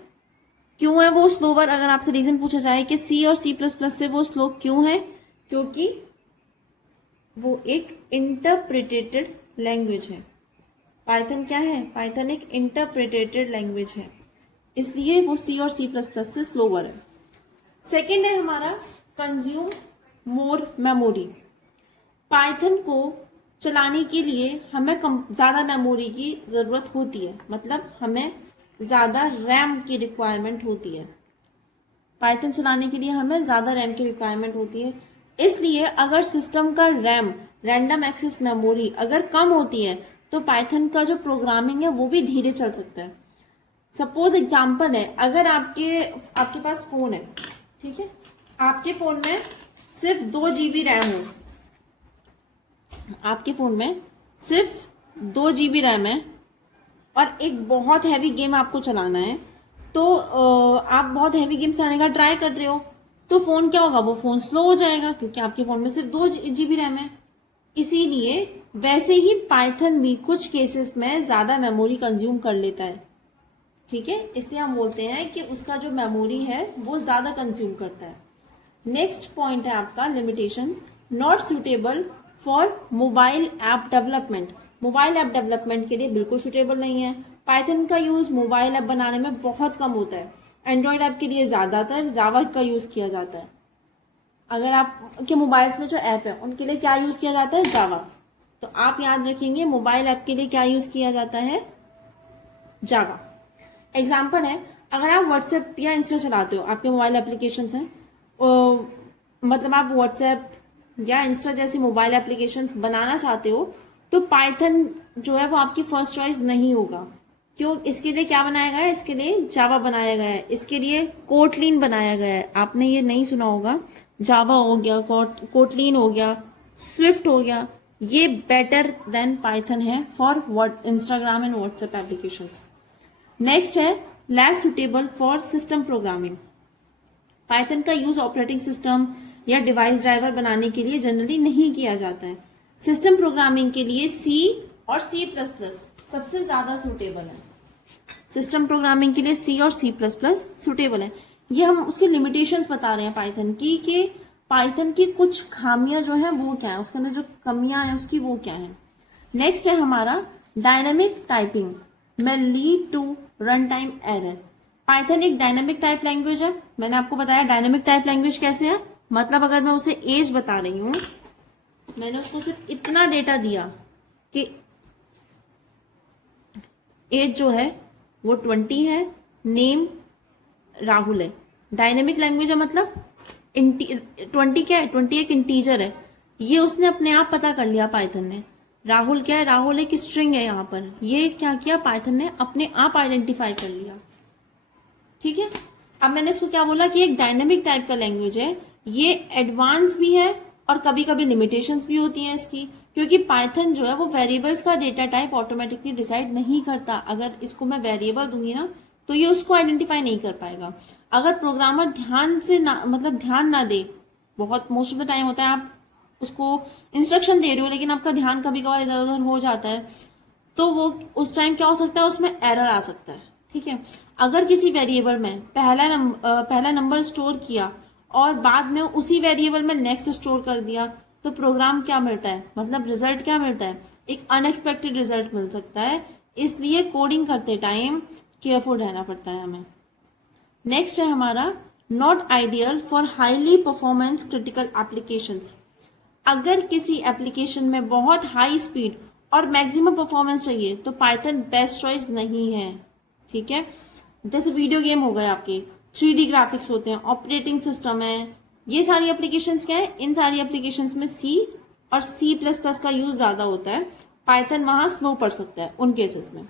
क्यों है वो स्लोवर, अगर आपसे रीजन पूछा जाए कि C और C++ से वो स्लो क्यों है, क्योंकि वो एक इंटरप्रिटेटेड लैंग्वेज है। पाइथन क्या है, पाइथन एक इंटरप्रिटेटेड लैंग्वेज है, इसलिए वो C और C++ से स्लोवर है। सेकेंड है हमारा कंज्यूम मोर मेमोरी। पाइथन को चलाने के लिए हमें ज्यादा मेमोरी की जरूरत होती है, मतलब हमें ज्यादा रैम की रिक्वायरमेंट होती है। पाइथन चलाने के लिए हमें ज्यादा रैम की रिक्वायरमेंट होती है, इसलिए अगर सिस्टम का रैम, रैंडम एक्सेस मेमोरी अगर कम होती है तो पाइथन का जो प्रोग्रामिंग है वो भी धीरे चल सकता है। सपोज एग्जांपल है, अगर आपके पास फोन है, ठीक है, आपके फोन में सिर्फ 2 GB रैम हो, आपके फोन में सिर्फ 2 GB रैम है और एक बहुत हैवी गेम आपको चलाना है, तो आप बहुत हैवी गेम चलाने का ट्राई कर रहे हो, तो फोन क्या होगा, वो फोन स्लो हो जाएगा, क्योंकि आपके फोन में सिर्फ 2 GB रैम है। इसीलिए वैसे ही पाइथन भी कुछ केसेस में ज्यादा मेमोरी कंज्यूम कर लेता है, ठीक है, इसलिए हम बोलते हैं कि उसका जो मेमोरी है वो ज्यादा कंज्यूम करता है। नेक्स्ट पॉइंट है आपका limitations. Not suitable for mobile app development. Mobile app development के लिए बिल्कुल सुटेबल नहीं है। पाइथन का यूज मोबाइल ऐप बनाने में बहुत कम होता है। एंड्रॉयड ऐप के लिए ज्यादातर जावा का यूज किया जाता है। अगर आपके मोबाइल्स में जो ऐप है उनके लिए क्या यूज किया जाता है, जावा। तो आप याद रखेंगे मोबाइल ऐप के लिए क्या यूज किया जाता है, जावा। एग्जाम्पल है, अगर आप व्हाट्सएप या इंस्टा चलाते हो, आपके मोबाइल एप्लीकेशंस हैं, मतलब आप व्हाट्सएप या इंस्टा जैसे मोबाइल एप्लीकेशंस बनाना चाहते हो, तो पाइथन जो है वो आपकी फर्स्ट चॉइस नहीं होगा। क्यों, इसके लिए क्या बनाया गया है, इसके लिए जावा बनाया गया है, इसके लिए कोटलिन बनाया गया है। आपने ये नहीं सुना होगा, जावा हो गया, कोटलिन हो गया, स्विफ्ट हो गया, ये बेटर देन पाइथन है for Instagram and WhatsApp applications. Next है less suitable for system programming. Python का यूज ऑपरेटिंग सिस्टम या डिवाइस ड्राइवर बनाने के लिए जनरली नहीं किया जाता है। सिस्टम प्रोग्रामिंग के लिए C और C++ सबसे ज्यादा सुटेबल है। सिस्टम प्रोग्रामिंग के लिए C और C++ सुटेबल है। ये हम उसके लिमिटेशंस बता रहे हैं पाइथन की, कि पाइथन की कुछ खामियां जो है वो क्या है, उसके अंदर जो कमियां हैं उसकी वो क्या है। नेक्स्ट है हमारा डायनामिक टाइपिंग में lead to run time error. Python एक डायनामिक टाइप लैंग्वेज है। मैंने आपको बताया डायनामिक टाइप लैंग्वेज कैसे है, मतलब अगर मैं उसे एज बता रही हूं, मैंने उसको सिर्फ इतना डेटा दिया कि एज जो है वो 20 है, नेम राहुल है। डायनेमिक लैंग्वेज है, मतलब 20 क्या है, 20 एक इंटीजर है, ये उसने अपने आप पता कर लिया पाइथन ने। राहुल क्या है, राहुल एक स्ट्रिंग है यहाँ पर, ये क्या किया पाइथन ने अपने आप आइडेंटिफाई कर लिया। ठीक है। अब मैंने इसको क्या बोला कि एक डायनेमिक टाइप का लैंग्वेज है, ये एडवांस भी है और कभी कभी लिमिटेशंस भी होती हैं इसकी, क्योंकि पाइथन जो है वो वेरिएबल्स का डेटा टाइप ऑटोमेटिकली डिसाइड नहीं करता। अगर इसको मैं वेरिएबल दूंगी ना तो ये उसको आइडेंटिफाई नहीं कर पाएगा। अगर प्रोग्रामर ध्यान से ना मतलब ध्यान ना दे, बहुत मोस्ट ऑफ द टाइम होता है आप उसको इंस्ट्रक्शन दे रहे हो लेकिन आपका ध्यान कभी कभार इधर उधर हो जाता है, तो वो उस टाइम क्या हो सकता है, उसमें एरर आ सकता है। ठीक है। अगर किसी वेरिएबल में पहला नंबर स्टोर किया और बाद में उसी वेरिएबल में नेक्स्ट स्टोर कर दिया, तो प्रोग्राम क्या मिलता है, मतलब रिजल्ट क्या मिलता है, एक अनएक्सपेक्टेड रिजल्ट मिल सकता है। इसलिए कोडिंग करते टाइम केयरफुल रहना पड़ता है हमें। नेक्स्ट है हमारा not ideal for highly performance critical applications. अगर किसी एप्लीकेशन में बहुत हाई स्पीड और मैक्सिमम परफॉर्मेंस चाहिए तो पाइथन बेस्ट चॉइस नहीं है। ठीक है। जैसे वीडियो गेम हो गए आपके, 3D ग्राफिक्स होते हैं, ऑपरेटिंग सिस्टम है, ये सारी एप्लीकेशंस क्या है, इन सारी एप्लीकेशंस में C और C++ का यूज ज्यादा होता है। पाइथन वहां स्लो पड़ सकता है उन केसेस में।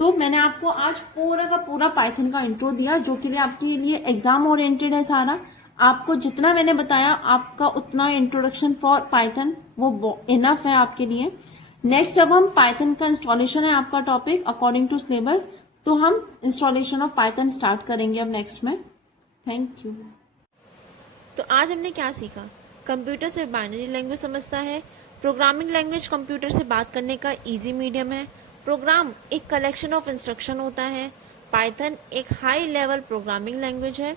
तो मैंने आपको आज पूरा का पूरा पाइथन का इंट्रो दिया, जो कि लिए आपके लिए एग्जाम ओरिएंटेड है सारा। आपको जितना मैंने बताया आपका उतना इंट्रोडक्शन फॉर पाइथन वो इनफ है आपके लिए। नेक्स्ट जब हम पाइथन का इंस्टॉलेशन है आपका टॉपिक अकॉर्डिंग टू सिलेबस, तो हम इंस्टॉलेशन ऑफ पाइथन स्टार्ट करेंगे अब नेक्स्ट में। Thank you. तो आज हमने क्या सीखा, कंप्यूटर सिर्फ बाइनरी लैंग्वेज समझता है, प्रोग्रामिंग लैंग्वेज कंप्यूटर से बात करने का इजी मीडियम है, प्रोग्राम एक कलेक्शन ऑफ इंस्ट्रक्शन होता है, पाइथन एक हाई लेवल प्रोग्रामिंग लैंग्वेज है,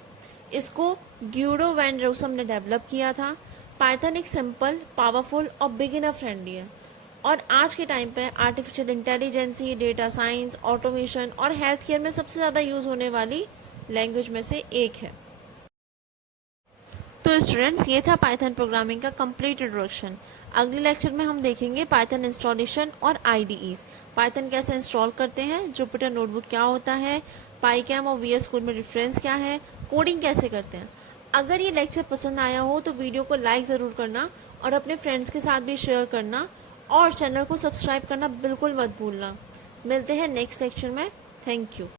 इसको ग्यूडो वैन रोसम ने डेवलप किया था। पाइथन एक सिंपल, पावरफुल और बिगिनर फ्रेंडली है और आज के टाइम पे artificial intelligence, data science, automation और हेल्थ केयर में सबसे ज़्यादा यूज़ होने वाली लैंग्वेज में से एक है। तो स्टूडेंट्स, ये था पाइथन प्रोग्रामिंग का कंप्लीट इंट्रोडक्शन। अगले लेक्चर में हम देखेंगे पाइथन इंस्टॉलेशन और आईडीईज, पाइथन कैसे इंस्टॉल करते हैं, जुपिटर नोटबुक क्या होता है, पाईकैम और वीएस कोड में डिफरेंस क्या है, कोडिंग कैसे करते हैं। अगर ये लेक्चर पसंद आया हो तो वीडियो को लाइक ज़रूर करना और अपने फ्रेंड्स के साथ भी शेयर करना और चैनल को सब्सक्राइब करना बिल्कुल मत भूलना। मिलते हैं नेक्स्ट लेक्चर में। Thank you.